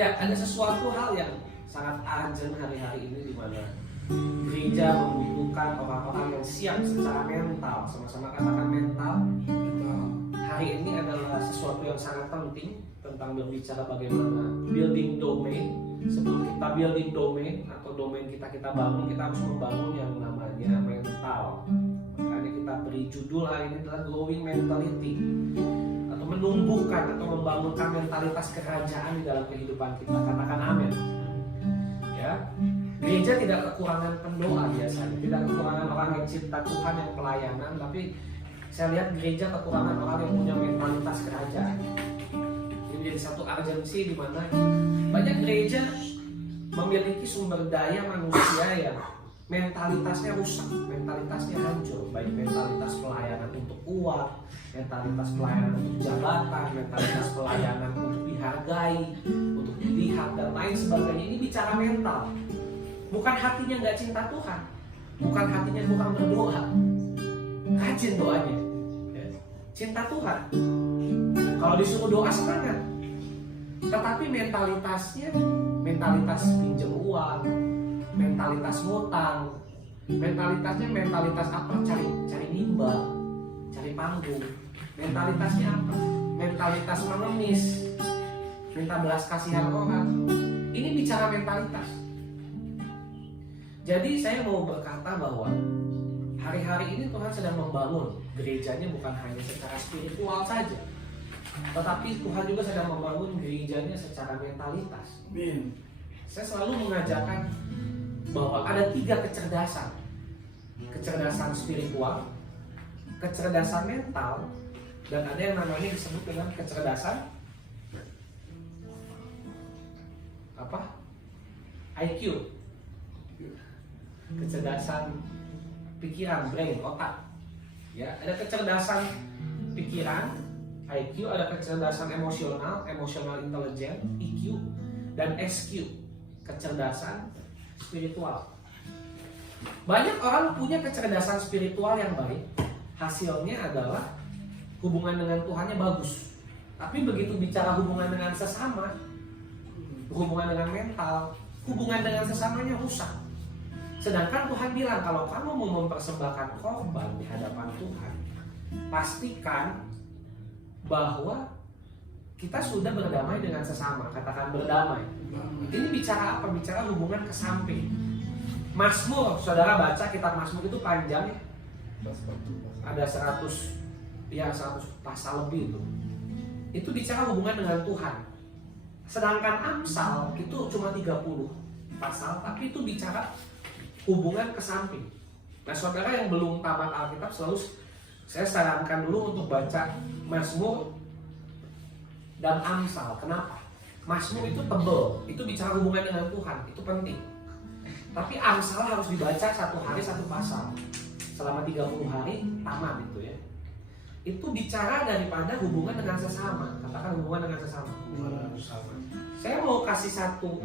Ya, ada sesuatu hal yang sangat urgent hari-hari ini di mana gereja membutuhkan orang-orang yang siap secara mental. Sama-sama katakan mental. Hari ini adalah sesuatu yang sangat penting tentang berbicara bagaimana building domain. Sebelum kita building domain atau domain kita bangun, kita harus membangun yang namanya mental. Makanya kita beri judul hari ini adalah growing mentality, atau menumbuhkan atau membangunkan mentalitas kerajaan di dalam kehidupan kita. Katakan amin. Ya, gereja tidak kekurangan pendoa biasanya, tidak kekurangan orang yang cinta Tuhan yang pelayanan, tapi saya lihat gereja kekurangan orang yang punya mentalitas kerajaan. Ini menjadi satu urgensi di mana banyak gereja memiliki sumber daya manusia yang mentalitasnya rusak, mentalitasnya hancur, baik mentalitas pelayanan untuk uang, mentalitas pelayanan untuk jabatan, mentalitas pelayanan untuk dihargai, untuk dilihat dan lain sebagainya. Ini bicara mental. Bukan hatinya nggak cinta Tuhan, bukan hatinya kurang berdoa, rajin doanya, cinta Tuhan. Kalau disuruh doa semangat, tetapi mentalitasnya, mentalitas pinjam uang, mentalitas ngutang, mentalitasnya mentalitas apa? Cari nimba, cari panggung. Mentalitasnya apa? Mentalitas mengemis, minta belas kasihan orang. Ini bicara mentalitas. Jadi saya mau berkata bahwa hari-hari ini Tuhan sedang membangun gerejanya bukan hanya secara spiritual saja, tetapi Tuhan juga sedang membangun gerejanya secara mentalitas. Saya selalu mengajarkan bahwa ada 3 kecerdasan. Kecerdasan spiritual, kecerdasan mental, dan ada yang namanya disebut dengan kecerdasan apa? IQ. Kecerdasan pikiran, brain, otak. Ya, ada kecerdasan pikiran, IQ, ada kecerdasan emosional, emotional intelligence, EQ, dan SQ, kecerdasan spiritual. Banyak orang punya kecerdasan spiritual yang baik, hasilnya adalah hubungan dengan Tuhannya bagus. Tapi begitu bicara hubungan dengan sesama, hubungan dengan mental, hubungan dengan sesamanya rusak. Sedangkan Tuhan bilang kalau kamu mau mempersembahkan korban di hadapan Tuhan, pastikan bahwa kita sudah berdamai dengan sesama. Katakan berdamai. Ini bicara apa? Bicara hubungan ke samping. Mazmur, saudara baca kitab Mazmur itu panjang ya. Ada 100 pasal lebih itu. Itu bicara hubungan dengan Tuhan. Sedangkan Amsal itu cuma 30 pasal, tapi itu bicara hubungan ke samping. Nah, saudara yang belum tamat Alkitab, selalu saya sarankan dulu untuk baca Mazmur dan Amsal. Kenapa? Mazmur itu tebel, itu bicara hubungan dengan Tuhan, itu penting. Tapi Amsal harus dibaca 1 hari 1 pasal, selama 30 hari tamat itu ya. Itu bicara daripada hubungan dengan sesama. Katakan hubungan dengan sesama. Saya mau kasih satu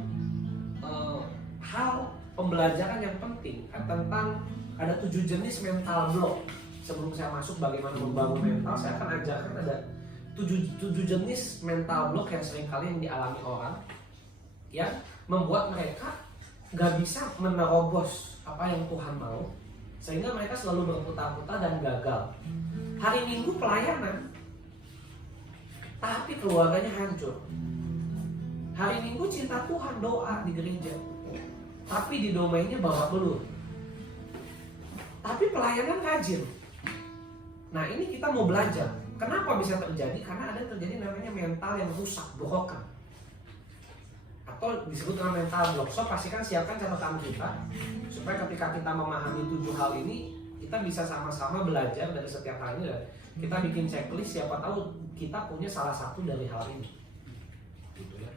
hal pembelajaran yang penting tentang ada 7 jenis mental block. Sebelum saya masuk bagaimana membangun mental, saya akan ajarkan ada 7 jenis mental block yang seringkali yang dialami orang, yang membuat mereka gak bisa menerobos apa yang Tuhan mau, sehingga mereka selalu berputar-putar dan gagal. Hari Minggu pelayanan, tapi keluarganya hancur. Hari Minggu cinta Tuhan, doa di gereja, tapi di domainnya babak belur. Tapi pelayanan rajin. Nah, ini kita mau belajar. Kenapa bisa terjadi? Karena ada terjadi namanya mental yang rusak, broken, atau disebut dengan mental block. So, pastikan siapkan catatan kita supaya ketika kita memahami 7 hal ini, kita bisa sama-sama belajar dari setiap hal ini. Kita bikin checklist, siapa tahu kita punya salah satu dari hal ini. Gitu ya.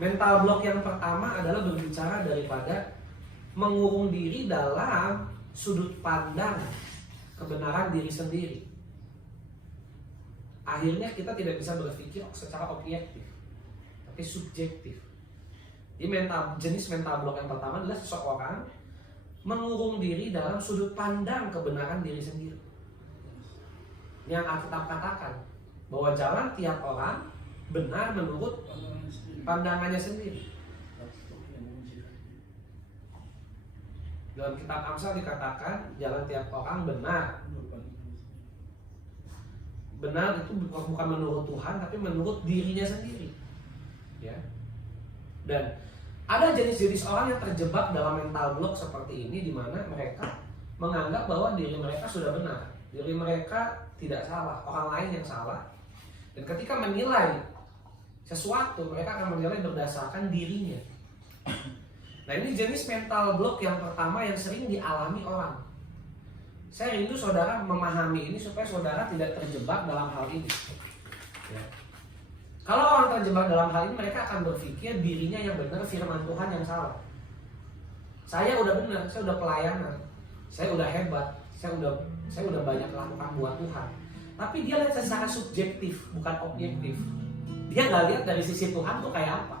Mental block yang pertama adalah berbicara daripada mengurung diri dalam sudut pandang kebenaran diri sendiri. Akhirnya kita tidak bisa berpikir secara objektif, tapi subjektif. Jadi jenis mental block yang pertama adalah seseorang mengurung diri dalam sudut pandang kebenaran diri sendiri. Yang Alkitab katakan bahwa jalan tiap orang benar menurut pandangannya sendiri. Dalam kitab Amsal dikatakan jalan tiap orang benar. Benar itu bukan menurut Tuhan, tapi menurut dirinya sendiri. Ya. Dan ada jenis-jenis orang yang terjebak dalam mental block seperti ini, di mana mereka menganggap bahwa diri mereka sudah benar, diri mereka tidak salah, orang lain yang salah. Dan ketika menilai sesuatu, mereka akan menilai berdasarkan dirinya. Nah, ini jenis mental block yang pertama yang sering dialami orang. Saya rindu saudara memahami ini supaya saudara tidak terjebak dalam hal ini. Ya. Kalau orang terjebak dalam hal ini, mereka akan berpikir dirinya yang benar, firman Tuhan yang salah. Saya udah benar, saya udah pelayanan, saya udah hebat, saya udah banyak lakukan buat Tuhan. Tapi dia lihat secara subjektif, bukan objektif. Dia nggak lihat dari sisi Tuhan tuh kayak apa.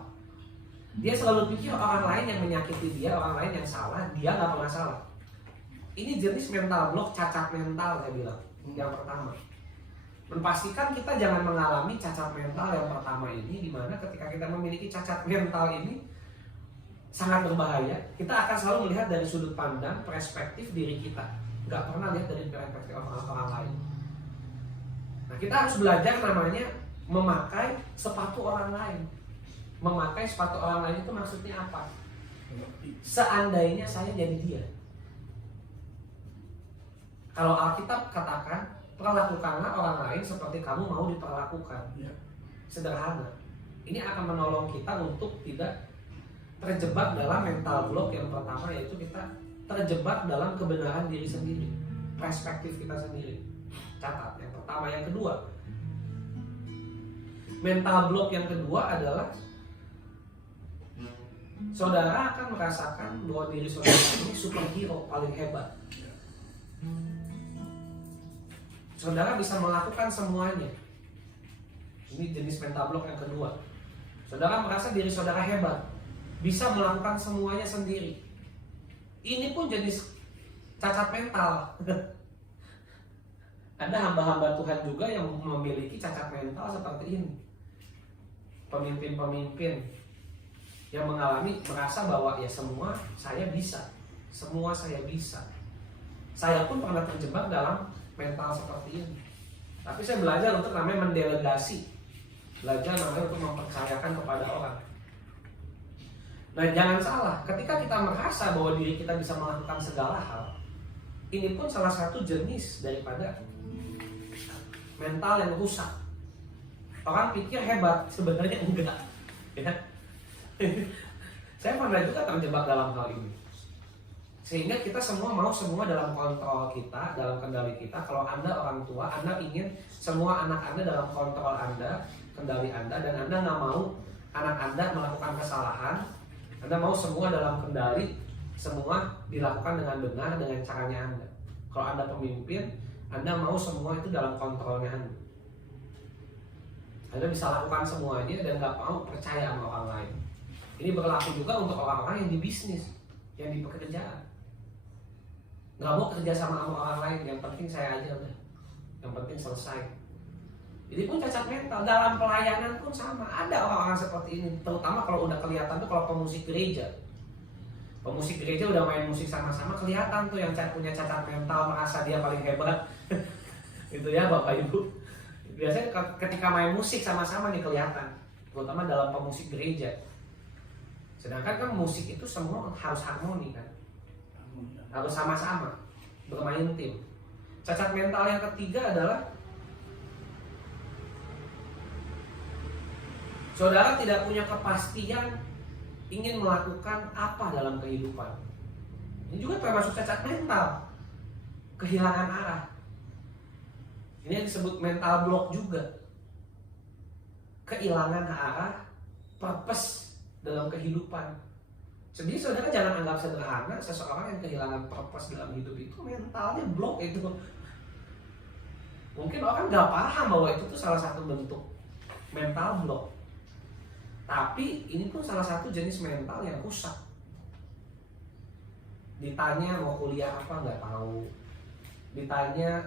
Dia selalu pikir orang lain yang menyakiti dia, orang lain yang salah, dia nggak pernah salah. Ini jenis mental block, cacat mental saya bilang. Yang pertama, pastikan kita jangan mengalami cacat mental yang pertama ini, di mana ketika kita memiliki cacat mental ini sangat berbahaya. Kita akan selalu melihat dari sudut pandang, perspektif diri kita, nggak pernah lihat dari perspektif orang lain. Nah, kita harus belajar namanya memakai sepatu orang lain. Memakai sepatu orang lain itu maksudnya apa? Seandainya saya jadi dia. Kalau Alkitab katakan, perlakukanlah orang lain seperti kamu mau diperlakukan. Sederhana. Ini akan menolong kita untuk tidak terjebak dalam mental block yang pertama, yaitu kita terjebak dalam kebenaran diri sendiri, perspektif kita sendiri. Catat, yang pertama. Yang kedua, mental block yang kedua adalah saudara akan merasakan bahwa diri saudara ini superhero paling hebat. Saudara bisa melakukan semuanya. Ini jenis mental block yang kedua. Saudara merasa diri saudara hebat, bisa melakukan semuanya sendiri. Ini pun jenis cacat mental. Ada hamba-hamba Tuhan juga yang memiliki cacat mental seperti ini. Pemimpin-pemimpin yang merasa bahwa ya semua saya bisa, semua saya bisa. Saya pun pernah terjebak dalam mental seperti ini. Tapi saya belajar untuk namanya mendelegasi, belajar namanya untuk mempercayakan kepada orang. Nah, jangan salah, ketika kita merasa bahwa diri kita bisa melakukan segala hal, ini pun salah satu jenis daripada mental yang rusak. Orang pikir hebat, sebenarnya enggak. Ya. Saya pernah juga terjebak dalam hal ini. Sehingga kita semua mau semua dalam kontrol kita, dalam kendali kita. Kalau Anda orang tua, Anda ingin semua anak Anda dalam kontrol Anda, kendali Anda, dan Anda nggak mau anak Anda melakukan kesalahan. Anda mau semua dalam kendali, semua dilakukan dengan benar, dengan caranya Anda. Kalau Anda pemimpin, Anda mau semua itu dalam kontrolnya Anda. Anda bisa lakukan semuanya dan nggak mau percaya sama orang lain. Ini berlaku juga untuk orang-orang yang di bisnis, yang di pekerjaan. Nggak mau kerja sama orang lain, yang penting saya aja udah, yang penting selesai. Ini pun cacat mental. Dalam pelayanan pun sama. Ada orang-orang seperti ini, terutama kalau udah kelihatan tuh kalau pemusik gereja. Pemusik gereja udah main musik sama-sama, kelihatan tuh yang punya cacat mental, merasa dia paling hebat. Itu ya Bapak Ibu. Biasanya ketika main musik sama-sama nih kelihatan, terutama dalam pemusik gereja. Sedangkan kan musik itu semua harus harmoni kan, harus sama-sama bermain tim. Cacat mental yang ketiga adalah saudara tidak punya kepastian ingin melakukan apa dalam kehidupan. Ini juga termasuk cacat mental, kehilangan arah. Ini yang disebut mental block juga. Kehilangan arah, purpose dalam kehidupan. Jadi saudara jangan anggap sederhana seseorang yang kehilangan purpose dalam hidup itu mentalnya block itu. Mungkin orang nggak paham bahwa itu tuh salah satu bentuk mental block. Tapi ini pun salah satu jenis mental yang rusak. Ditanya mau kuliah apa nggak tahu. Ditanya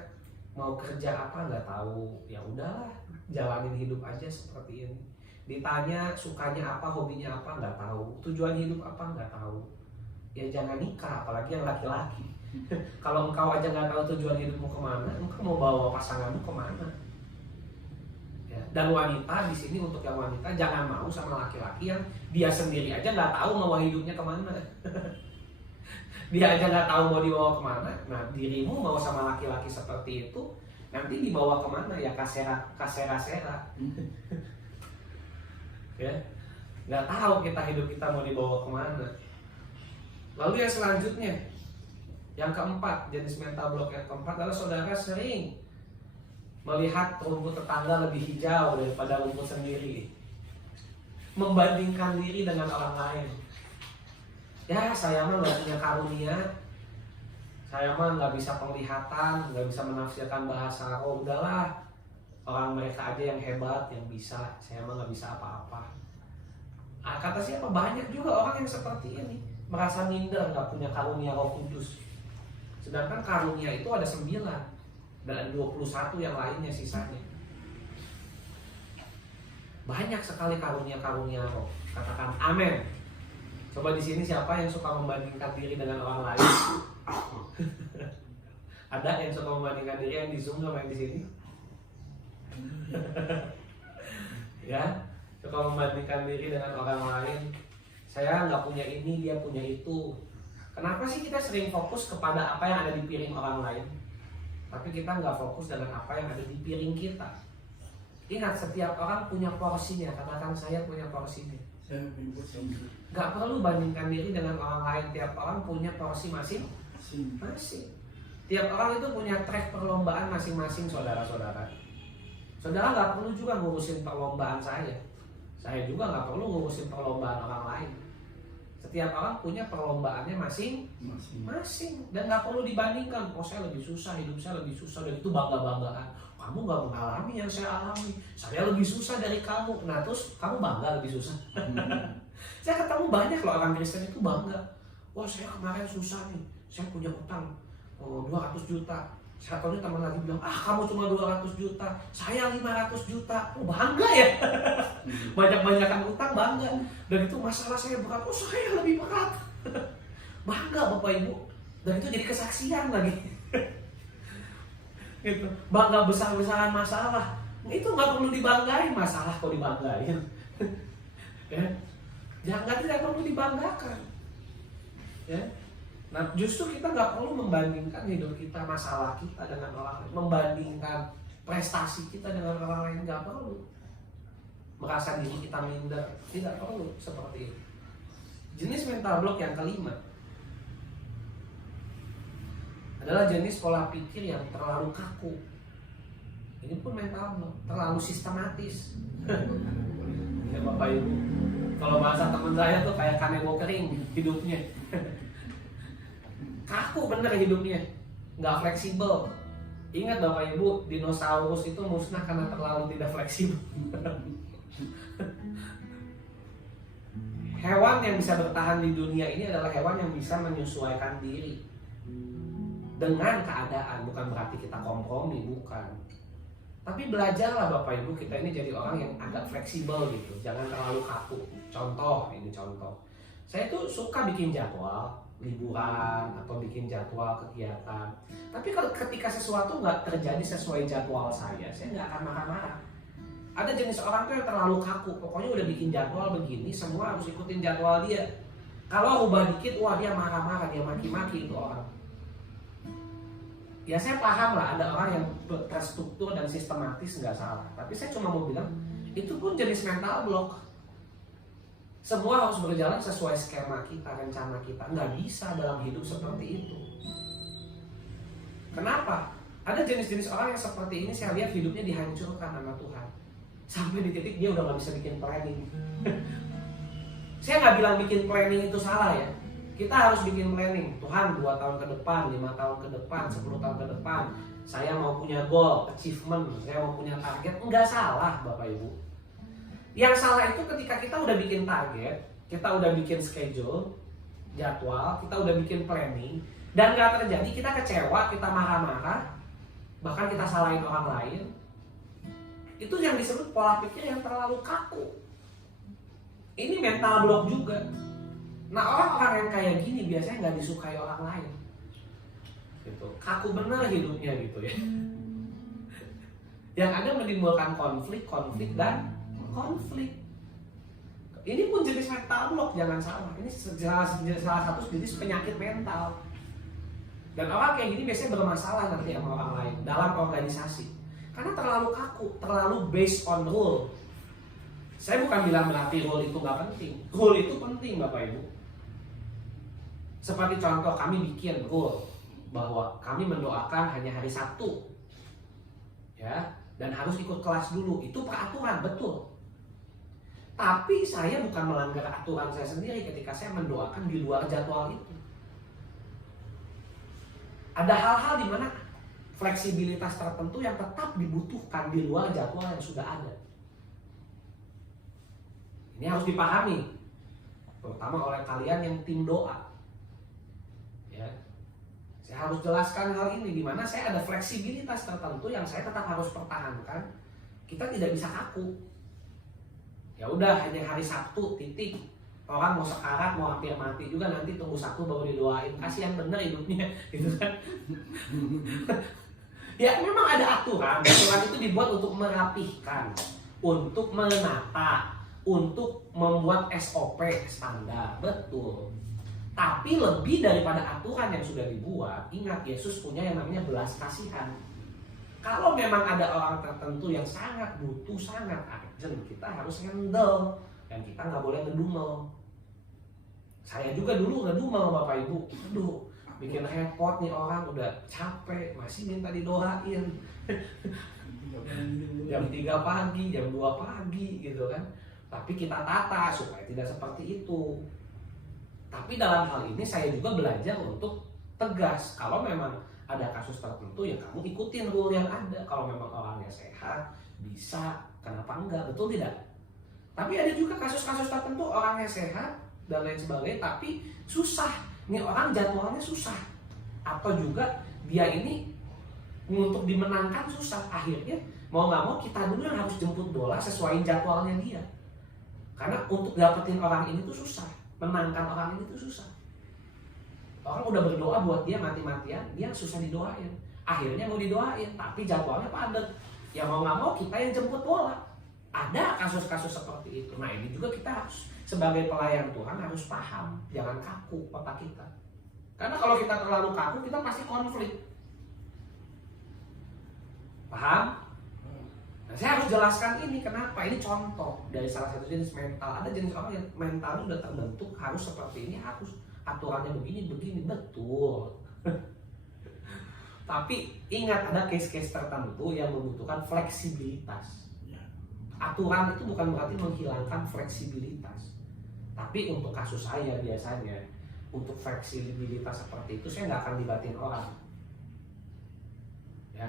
mau kerja apa nggak tahu. Ya udahlah, jalanin hidup aja seperti ini. Ditanya sukanya apa, hobinya apa, nggak tahu. Tujuan hidup apa, nggak tahu. Ya jangan nikah, apalagi yang laki-laki. Kalau engkau aja nggak tahu tujuan hidupmu kemana, engkau mau bawa pasanganmu kemana? Ya, dan wanita di sini, untuk yang wanita, jangan mau sama laki-laki yang dia sendiri aja nggak tahu mau hidupnya kemana. Dia aja nggak tahu mau dibawa kemana. Nah, dirimu mau sama laki-laki seperti itu, nanti dibawa kemana? Ya kasera. Ya, nggak tahu kita hidup kita mau dibawa kemana. Lalu yang selanjutnya, yang keempat, jenis mental block yang keempat adalah saudara sering melihat rumput tetangga lebih hijau daripada rumput sendiri, membandingkan diri dengan orang lain. Ya, saya mah nggak punya karunia, saya mah nggak bisa penglihatan, nggak bisa menafsirkan bahasa. Oh udahlah, orang mereka aja yang hebat, yang bisa, saya mah nggak bisa apa-apa. Nah, kata siapa? Banyak juga orang yang seperti ini, merasa minder, nggak punya karunia Roh Kudus. Sedangkan karunia itu ada 9 dan 21 yang lainnya sisanya. Banyak sekali karunia-karunia roh. Katakan amin. Coba di sini siapa yang suka membandingkan diri dengan orang lain? Ada yang suka membandingkan diri, yang di Zoom sama yang di sini? Ya, suka membandingkan diri dengan orang lain. Saya nggak punya ini, dia punya itu. Kenapa sih kita sering fokus kepada apa yang ada di piring orang lain, tapi kita nggak fokus dengan apa yang ada di piring kita? Ingat, setiap orang punya porsinya. Katakan saya punya porsinya. Nggak perlu bandingkan diri dengan orang lain. Tiap orang punya porsi masing-masing. Tiap orang itu punya track perlombaan masing-masing, saudara-saudara. Saudara nggak perlu juga ngurusin perlombaan saya. Saya juga nggak perlu ngurusin perlombaan orang lain. Setiap orang punya perlombaannya masing-masing dan nggak perlu dibandingkan. Oh saya lebih susah, hidup saya lebih susah, dan itu bangga-banggaan. Kamu nggak mengalami yang saya alami, saya lebih susah dari kamu. Nah terus kamu bangga lebih susah? Saya ketemu banyak loh orang Kristen itu bangga. Wah saya kemarin susah nih, saya punya utang 200 juta. Saya tahu teman lagi bilang, kamu cuma 200 juta, saya 500 juta. Oh bangga ya. Banyak-banyakan utang bangga. Dan itu masalah saya berat, saya lebih berat. Bangga Bapak Ibu. Dan itu jadi kesaksian lagi. Gitu. Bangga besar-besaran masalah. Itu nggak perlu dibanggain, masalah kok dibanggain. Ya. Jangan, tidak perlu dibanggakan. Ya. Nah justru kita nggak perlu membandingkan hidup kita, masalah kita dengan orang lain, membandingkan prestasi kita dengan orang lain, nggak perlu. Merasa diri kita minder, tidak perlu seperti itu. Jenis mental block yang kelima adalah jenis pola pikir yang terlalu kaku. Ini pun mental block, terlalu sistematis. Ya Bapak Ibu, kalau bahasa teman saya tuh kayak kanebo kering hidupnya. Kaku bener hidupnya, nggak fleksibel. Ingat Bapak Ibu, dinosaurus itu musnah karena terlalu tidak fleksibel. Hewan yang bisa bertahan di dunia ini adalah hewan yang bisa menyesuaikan diri dengan keadaan. Bukan berarti kita kompromi, bukan. Tapi belajarlah Bapak Ibu, kita ini jadi orang yang agak fleksibel gitu, jangan terlalu kaku. Contoh, ini contoh. Saya tuh suka bikin jadwal liburan atau bikin jadwal kegiatan. Tapi kalau ketika sesuatu nggak terjadi sesuai jadwal saya nggak akan marah-marah. Ada jenis orang tuh yang terlalu kaku, pokoknya udah bikin jadwal begini, semua harus ikutin jadwal dia. Kalau rubah dikit, wah dia marah-marah, dia maki-maki itu orang. Ya saya paham lah, ada orang yang terstruktur dan sistematis, nggak salah. Tapi saya cuma mau bilang, itu pun jenis mental block. Semua harus berjalan sesuai skema kita, rencana kita. Nggak bisa dalam hidup seperti itu. Kenapa? Ada jenis-jenis orang yang seperti ini, saya lihat hidupnya dihancurkan sama Tuhan. Sampai di titik dia udah nggak bisa bikin planning. Saya nggak bilang bikin planning itu salah ya. Kita harus bikin planning. Tuhan 2 tahun ke depan, 5 tahun ke depan, 10 tahun ke depan, saya mau punya goal, achievement, saya mau punya target. Nggak salah Bapak Ibu. Yang salah itu ketika kita udah bikin target, kita udah bikin schedule, jadwal, kita udah bikin planning, dan nggak terjadi, kita kecewa, kita marah-marah, bahkan kita salahin orang lain. Itu yang disebut pola pikir yang terlalu kaku. Ini mental block juga. Nah, orang-orang yang kayak gini biasanya nggak disukai orang lain. Gitu. Kaku bener hidupnya gitu ya. Yang ada menimbulkan konflik dan konflik. Ini pun jenis mental block, jangan salah. Ini salah satu jenis penyakit mental. Dan orang kayak gini biasanya bermasalah nanti sama orang lain dalam organisasi. Karena terlalu kaku, terlalu based on rule. Saya bukan bilang berarti rule itu nggak penting. Rule itu penting, Bapak Ibu. Seperti contoh, kami bikin rule bahwa kami mendoakan hanya hari Sabtu, ya, dan harus ikut kelas dulu. Itu peraturan, betul. Tapi saya bukan melanggar aturan saya sendiri ketika saya mendoakan di luar jadwal itu. Ada hal-hal di mana fleksibilitas tertentu yang tetap dibutuhkan di luar jadwal yang sudah ada. Ini harus dipahami, terutama oleh kalian yang tim doa. Ya, saya harus jelaskan hal ini di mana saya ada fleksibilitas tertentu yang saya tetap harus pertahankan. Kita tidak bisa kaku. Ya udah, hanya hari Sabtu titik. Orang mau sekarat, mau hampir mati juga nanti tunggu Sabtu baru didoain. Kasihan bener hidupnya, gitu kan? Ya memang ada aturan. Aturan itu dibuat untuk merapihkan, untuk menata, untuk membuat SOP standar, betul. Tapi lebih daripada aturan yang sudah dibuat, ingat Yesus punya yang namanya belas kasihan. Kalau memang ada orang tertentu yang sangat butuh, sangat urgent, kita harus handle. Dan kita nggak boleh ngedumel. Saya juga dulu ngedumel, Bapak Ibu. Aduh, bikin repot nih orang, udah capek, masih minta didoain. Jam 3 pagi, jam 2 pagi gitu kan. Tapi kita tata supaya tidak seperti itu. Tapi dalam hal ini saya juga belajar untuk tegas. Kalau memang ada kasus tertentu ya kamu ikutin rule yang ada. Kalau memang orangnya sehat, bisa, kenapa enggak, betul tidak? Tapi ada juga kasus-kasus tertentu orangnya sehat dan lain sebagainya, tapi susah. Ini orang jadwalnya susah. Atau juga dia ini untuk dimenangkan susah. Akhirnya mau nggak mau kita dulu yang harus jemput bola sesuai jadwalnya dia. Karena untuk dapetin orang ini tuh susah. Menangkan orang ini tuh susah. Orang udah berdoa buat dia mati-matian, dia susah didoain. Akhirnya mau didoain, tapi jadwalnya padat. Ya mau nggak mau kita yang jemput bola. Ada kasus-kasus seperti itu. Nah ini juga kita harus sebagai pelayan Tuhan harus paham, jangan kaku otak kita. Karena kalau kita terlalu kaku, kita pasti konflik. Paham? Nah, saya harus jelaskan ini kenapa. Ini contoh dari salah satu jenis mental. Ada jenis orang yang mentalnya sudah terbentuk harus seperti ini, harus aturannya begini, betul. Tapi ingat ada case-case tertentu yang membutuhkan fleksibilitas. Aturan itu bukan berarti menghilangkan fleksibilitas. Tapi untuk kasus saya biasanya, untuk fleksibilitas seperti itu saya nggak akan libatin orang. Ya,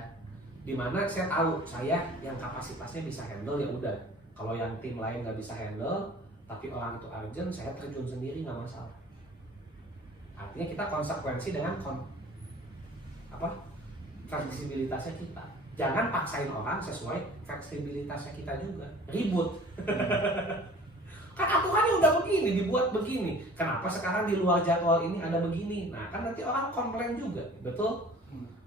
dimana saya tahu saya yang kapasitasnya bisa handle ya udah. Kalau yang tim lain nggak bisa handle, tapi orang itu urgent, saya terjun sendiri nggak masalah. Artinya kita konsekuensi dengan fleksibilitasnya kita. Jangan paksain orang sesuai fleksibilitasnya kita juga. Ribut. Kan aturannya udah begini, dibuat begini. Kenapa sekarang di luar jadwal ini ada begini? Nah kan nanti orang komplain juga, betul?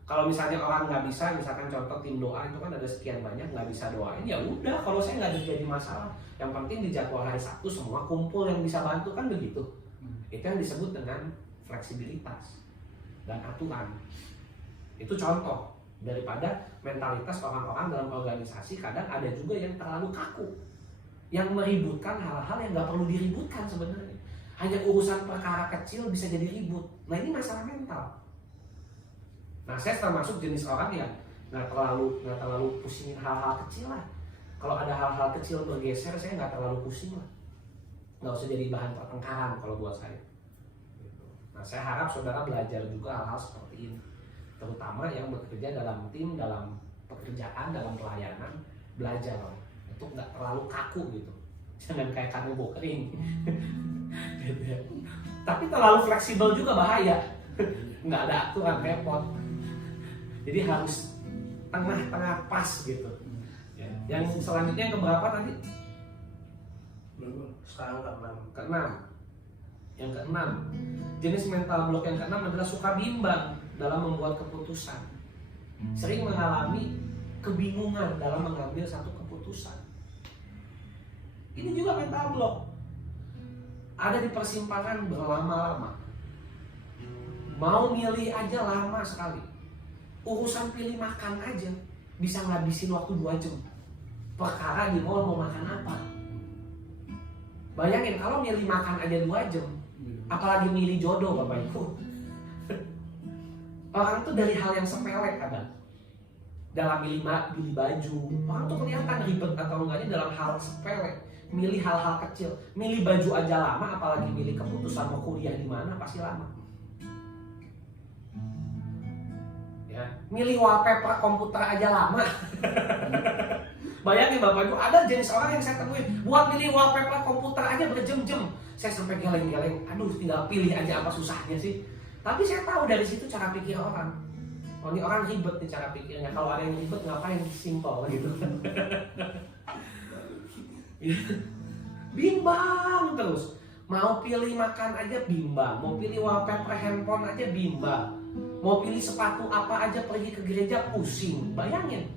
Kalau misalnya orang nggak bisa, misalkan contoh tim doa itu kan ada sekian banyak nggak bisa doain, ya udah. Kalau saya nggak jadi masalah. Yang penting di jadwal hari Sabtu semua kumpul yang bisa bantu kan begitu. Itu yang disebut dengan fleksibilitas dan aturan. Itu contoh daripada mentalitas orang-orang dalam organisasi. Kadang ada juga yang terlalu kaku, yang meributkan hal-hal yang nggak perlu diributkan sebenarnya. Hanya urusan perkara kecil bisa jadi ribut. Nah ini masalah mental. Nah saya termasuk jenis orang yang nggak terlalu pusingin hal-hal kecil lah. Kalau ada hal-hal kecil bergeser saya nggak terlalu pusing lah. Nggak usah jadi bahan pertengkaran kalau buat saya. Nah saya harap saudara belajar juga hal-hal seperti ini. Terutama yang bekerja dalam tim, dalam pekerjaan, dalam pelayanan, belajar untuk nggak terlalu kaku gitu. Jangan kayak karbo kering. Gitu ya. Tapi terlalu fleksibel juga bahaya. Nggak ada aturan, repot. Jadi harus tengah-tengah pas gitu. Ya. Yang selanjutnya yang keberapa tadi? Sekarang Keenam. Yang keenam, jenis mental block yang keenam adalah suka bimbang dalam membuat keputusan. Sering mengalami kebingungan dalam mengambil satu keputusan. Ini juga mental block. Ada di persimpangan berlama-lama. Mau milih aja lama sekali. Urusan pilih makan aja bisa ngabisin waktu 2 jam. Perkara di mall mau makan apa. Bayangin kalau milih makan aja 2 jam, apalagi milih jodoh Bapak Ibu. Orang tuh dari hal yang sepele kadang. Dalam milih baju, orang tuh kelihatan ribet atau enggaknya dalam hal sepele. Milih hal-hal kecil, milih baju aja lama, apalagi milih keputusan mau kuliah di mana pasti lama. Ya, milih wallpaper komputer aja lama. Bayangin Bapak Ibu, ada jenis orang yang saya temuin buat milih wallpaper komputer aja berjam-jam. Saya sampai geleng-geleng, aduh tinggal pilih aja apa susahnya sih. Tapi saya tahu dari situ cara pikir orang. Oh ini orang ribet nih cara pikirnya. Kalau ada yang ribet ngapain simple gitu. Bimbang terus. Mau pilih makan aja bimbang, mau pilih wallpaper handphone aja bimbang, mau pilih sepatu apa aja pergi ke gereja pusing. Bayangin.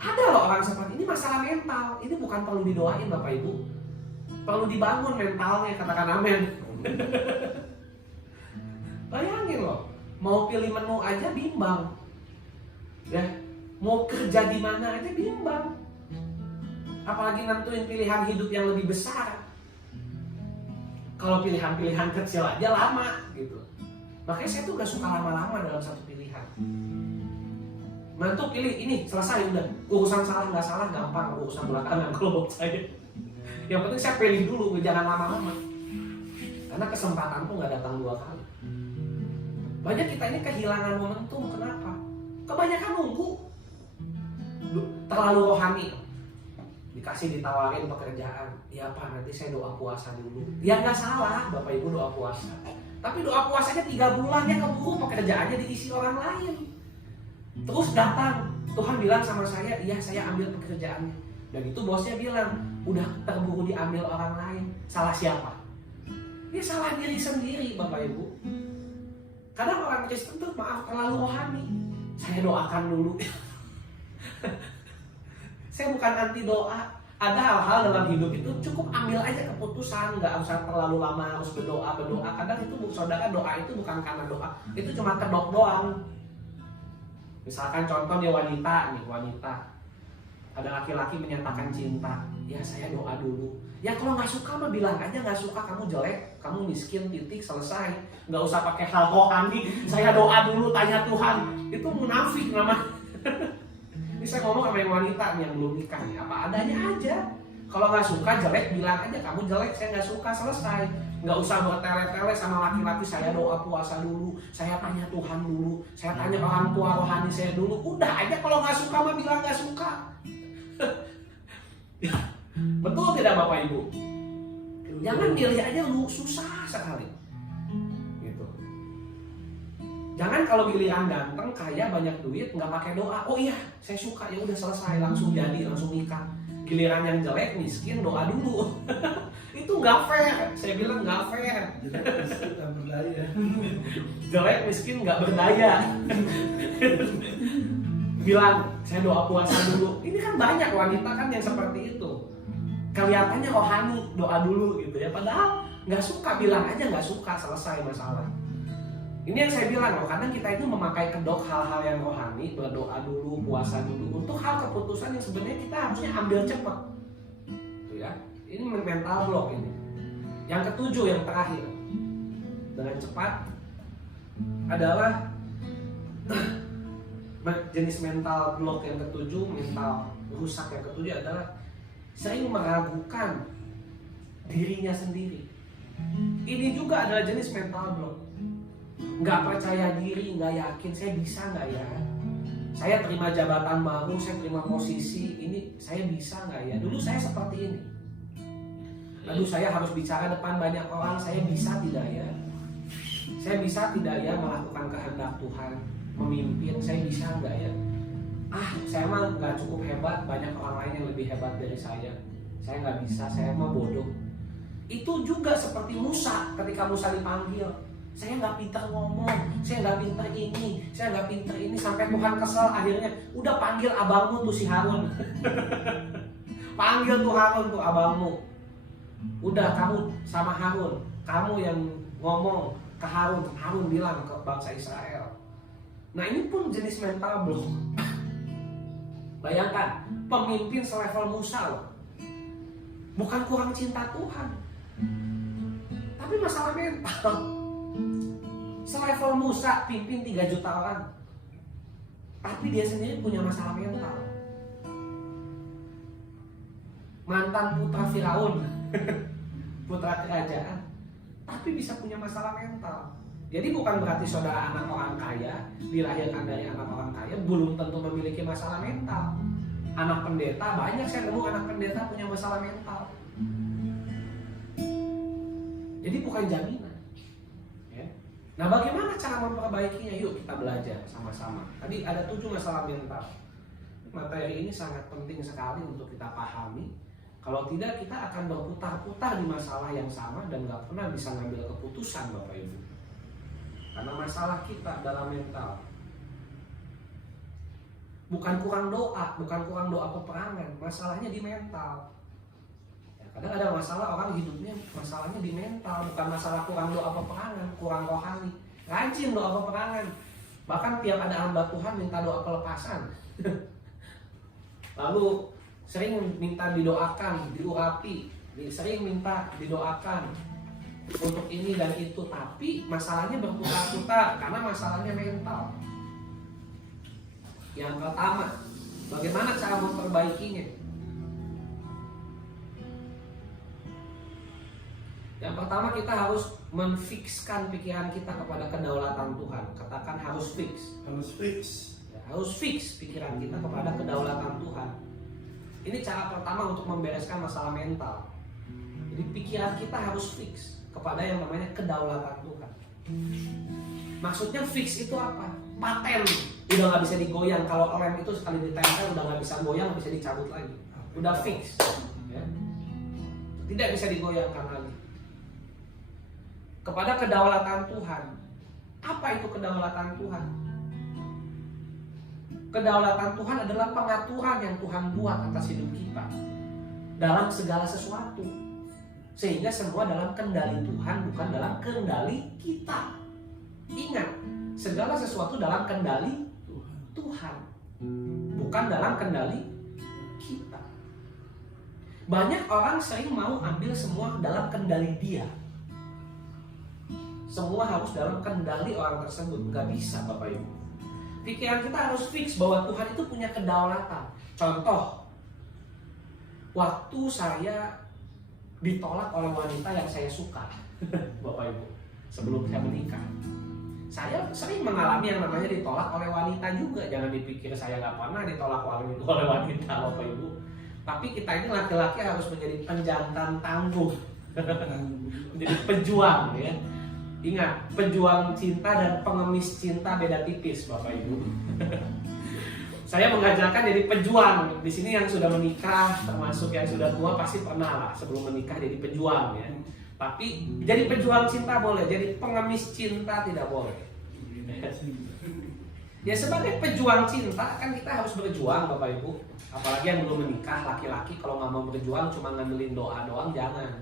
Ada loh orang seperti ini, masalah mental. Ini bukan perlu didoain Bapak Ibu, perlu dibangun mentalnya, katakan amin. Bayangin loh, mau pilih menu aja bimbang, ya, mau kerja di mana aja bimbang, apalagi nentuin pilihan hidup yang lebih besar. Kalau pilihan-pilihan kecil aja lama gitu. Makanya saya tuh gak suka lama-lama dalam satu pilihan. Mantu pilih ini selesai udah, urusan salah nggak salah gampang, urusan belakangan kalau buat saya. Yang penting saya pilih dulu, jangan lama-lama. Karena kesempatan tuh nggak datang 2 kali. Banyak kita ini kehilangan momentum, kenapa? Kebanyakan nunggu. Terlalu rohani. Dikasih ditawarin pekerjaan, ya Pak nanti saya doa puasa dulu. Ya nggak salah Bapak Ibu doa puasa. Tapi doa puasanya 3 bulan ya keburu pekerjaannya diisi orang lain. Terus datang, Tuhan bilang sama saya, iya saya ambil pekerjaannya. Dan itu bosnya bilang, udah terburu diambil orang lain. Salah siapa? Ya salah diri sendiri Bapak Ibu. Kadang orang Kristen tuh maaf terlalu rohani. Saya doakan dulu. Saya bukan anti doa. Ada hal-hal dalam hidup itu cukup ambil aja keputusan, nggak usah terlalu lama harus berdoa. Kadang itu saudara doa itu bukan karena doa, itu cuma kedok doang. Misalkan contoh dia wanita, ada laki-laki menyatakan cinta, ya saya doa dulu. Ya kalau nggak suka mah bilang aja nggak suka, kamu jelek, kamu miskin, titik, selesai. Nggak usah pakai hal rohani, saya doa dulu, tanya Tuhan. Itu munafik namanya. Ini saya ngomong sama yang wanita nih yang belum nikah nih, apa adanya aja. Kalau nggak suka jelek bilang aja kamu jelek, saya nggak suka, selesai. Nggak usah bertele-tele sama laki-laki, saya doa puasa dulu, saya tanya Tuhan dulu, saya tanya orang tua rohani saya dulu. Udah aja kalau nggak suka mah bilang nggak suka. Betul tidak Bapak Ibu? Jangan pilih aja lu, susah sekali. Gitu. Jangan kalau giliran ganteng, kaya, banyak duit, nggak pakai doa. Oh iya, saya suka, ya udah selesai, langsung jadi, langsung nikah. Giliran yang jelek, miskin, doa dulu. Itu nggak fair, saya bilang nggak fair. Jelek, miskin, nggak berdaya. Bilang, saya doa puasa dulu. Ini kan banyak wanita kan yang seperti itu. Kelihatannya rohani, doa dulu gitu ya. Padahal nggak suka, bilang aja nggak suka, selesai masalah. Ini yang saya bilang loh, kadang kita itu memakai kedok hal-hal yang rohani, berdoa dulu, puasa dulu, untuk hal keputusan yang sebenarnya kita harusnya ambil cepat. Gitu ya. Ini mental block ini. Yang ketujuh, yang terakhir, dengan cepat adalah jenis mental block yang ketujuh, mental rusak yang ketujuh adalah sering meragukan dirinya sendiri. Ini juga adalah jenis mental block. Nggak percaya diri, nggak yakin saya bisa nggak ya, saya terima jabatan baru, saya terima posisi ini, saya bisa nggak ya, dulu saya seperti ini, aduh saya harus bicara depan banyak orang, saya bisa tidak ya, saya bisa tidak ya melakukan kehendak Tuhan, memimpin, saya bisa nggak ya. saya mah nggak cukup hebat, banyak orang lain yang lebih hebat dari saya nggak bisa, saya mah bodoh. Itu juga seperti Musa ketika Musa dipanggil, saya nggak pintar ngomong, saya nggak pintar ini, saya nggak pintar ini, sampai Tuhan kesel, akhirnya udah panggil abangmu tuh si Harun. Panggil tuh Harun tuh abangmu, udah kamu sama Harun, kamu yang ngomong ke Harun, Harun bilang ke bangsa Israel. Nah ini pun jenis mental block. Bayangkan pemimpin selevel Musa loh, bukan kurang cinta Tuhan, tapi masalah mental. Selevel Musa pimpin 3 juta orang, tapi dia sendiri punya masalah mental. Mantan putra Firaun, putra kerajaan, tapi bisa punya masalah mental. Jadi bukan berarti saudara anak orang kaya, dilahirkan dari anak orang kaya, belum tentu memiliki masalah mental. Anak pendeta, banyak saya nemu anak pendeta punya masalah mental. Jadi bukan jaminan. Ya. Nah bagaimana cara memperbaikinya? Yuk kita belajar sama-sama. Tadi ada 7 masalah mental. Materi ini sangat penting sekali untuk kita pahami. Kalau tidak kita akan berputar-putar di masalah yang sama dan gak pernah bisa ngambil keputusan Bapak Ibu. Karena masalah kita dalam mental. Bukan kurang doa peperangan, masalahnya di mental. Ya, kadang ada masalah orang hidupnya masalahnya di mental, bukan masalah kurang doa peperangan, kurang rohani. Rajin doa peperangan. Bahkan tiap ada hamba Tuhan minta doa pelepasan. Lalu sering minta didoakan, diurapi, sering minta didoakan untuk ini dan itu, tapi masalahnya berputar-putar karena masalahnya mental. Yang pertama, bagaimana cara memperbaikinya? Yang pertama kita harus menfikskan pikiran kita kepada kedaulatan Tuhan. Katakan harus fix. Harus fix. Ya, harus fix pikiran kita kepada kedaulatan Tuhan. Ini cara pertama untuk membereskan masalah mental. Jadi pikiran kita harus fix kepada yang namanya kedaulatan Tuhan. Maksudnya fix itu apa? Paten, udah nggak bisa digoyang. Kalau lem itu sekali ditempel udah nggak bisa goyang, bisa dicabut lagi. Udah fix, ya. Tidak bisa digoyangkan lagi. Kepada kedaulatan Tuhan. Apa itu kedaulatan Tuhan? Kedaulatan Tuhan adalah pengaturan yang Tuhan buat atas hidup kita dalam segala sesuatu. Sehingga semua dalam kendali Tuhan, bukan dalam kendali kita. Ingat, segala sesuatu dalam kendali Tuhan, bukan dalam kendali kita. Banyak orang sering mau ambil semua dalam kendali dia. Semua harus dalam kendali orang tersebut. Gak bisa Bapak Ibu. Pikiran kita harus fix bahwa Tuhan itu punya kedaulatan. Contoh, waktu saya ditolak oleh wanita yang saya suka, Bapak Ibu, sebelum saya menikah, saya sering mengalami yang namanya ditolak oleh wanita juga. Jangan dipikir saya nggak pernah ditolak oleh wanita, Bapak Ibu. Tapi kita ini laki-laki harus menjadi penjantan tangguh, menjadi pejuang, ya. Ingat, pejuang cinta dan pengemis cinta beda tipis, Bapak Ibu. Saya mengajarkan jadi pejuang. Di sini yang sudah menikah, termasuk yang sudah tua pasti pernah lah sebelum menikah jadi pejuang, ya. Tapi jadi pejuang cinta boleh, jadi pengemis cinta tidak boleh. Ya sebagai pejuang cinta kan kita harus berjuang, Bapak Ibu. Apalagi yang belum menikah, laki-laki kalau nggak mau berjuang cuma ngandelin doa doang, jangan.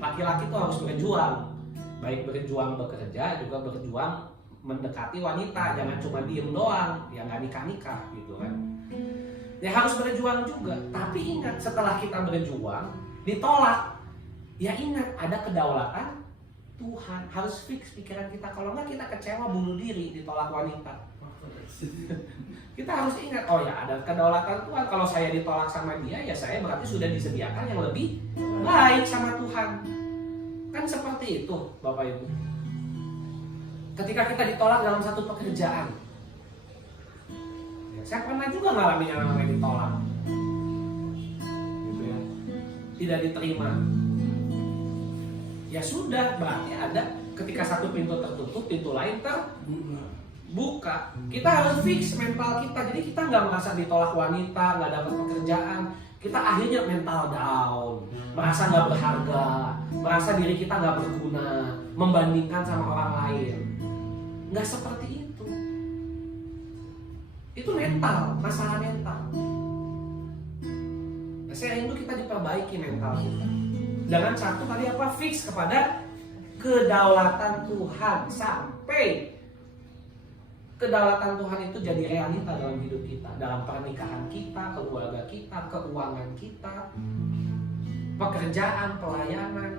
Laki-laki tuh harus berjuang. Baik berjuang bekerja, juga berjuang mendekati wanita. Jangan cuma diem doang, ya nggak nikah-nikah gitu kan. Ya harus berjuang juga. Tapi ingat, setelah kita berjuang ditolak, ya ingat ada kedaulatan Tuhan. Harus fix pikiran kita. Kalau nggak kita kecewa, bunuh diri, ditolak wanita. Kita harus ingat, oh ya ada kedaulatan Tuhan. Kalau saya ditolak sama dia, ya saya berarti sudah disediakan yang lebih baik sama Tuhan. Kan seperti itu Bapak Ibu. Ketika kita ditolak dalam satu pekerjaan, ya, saya pernah juga ngalamin yang namanya ditolak, gitu ya, tidak diterima. Ya sudah, berarti ada ketika satu pintu tertutup, pintu lain terbuka. buka, kita harus fix mental kita. Jadi kita nggak merasa ditolak wanita, nggak dapat pekerjaan, kita akhirnya mental down, merasa nggak berharga, merasa diri kita nggak berguna, membandingkan sama orang lain. Nggak seperti itu. Itu mental, masalah mental. Nah, saya rindu kita diperbaiki mental kita. Dengan satu kali apa? Fix kepada kedaulatan Tuhan, sampai kedaulatan Tuhan itu jadi realita dalam hidup kita, dalam pernikahan kita, keluarga kita, keuangan kita, pekerjaan, pelayanan.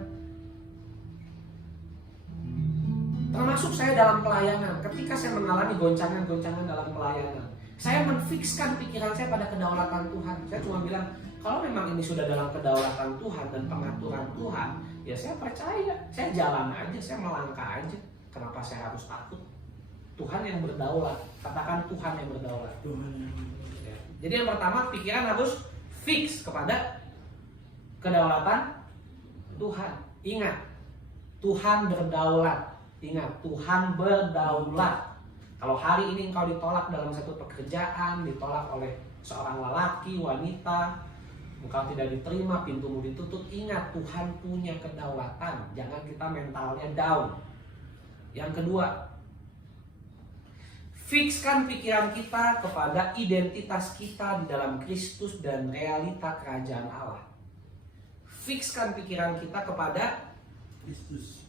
Termasuk saya dalam pelayanan, ketika saya mengalami goncangan-goncangan dalam pelayanan, saya menfikskan pikiran saya pada kedaulatan Tuhan. Saya cuma bilang, kalau memang ini sudah dalam kedaulatan Tuhan dan pengaturan Tuhan, ya saya percaya, saya jalan aja, saya melangkah aja. Kenapa saya harus takut? Tuhan yang berdaulat, katakan Tuhan yang berdaulat. Ya. Jadi yang pertama, pikiran harus fix kepada kedaulatan Tuhan. Ingat, Tuhan berdaulat. Ingat, Tuhan berdaulat. Kalau hari ini engkau ditolak dalam satu pekerjaan, ditolak oleh seorang lelaki, wanita, engkau tidak diterima, pintumu ditutup, ingat Tuhan punya kedaulatan. Jangan kita mentalnya down. Yang kedua, fikskan pikiran kita kepada identitas kita di dalam Kristus dan realita kerajaan Allah. Fikskan pikiran kita kepada Kristus.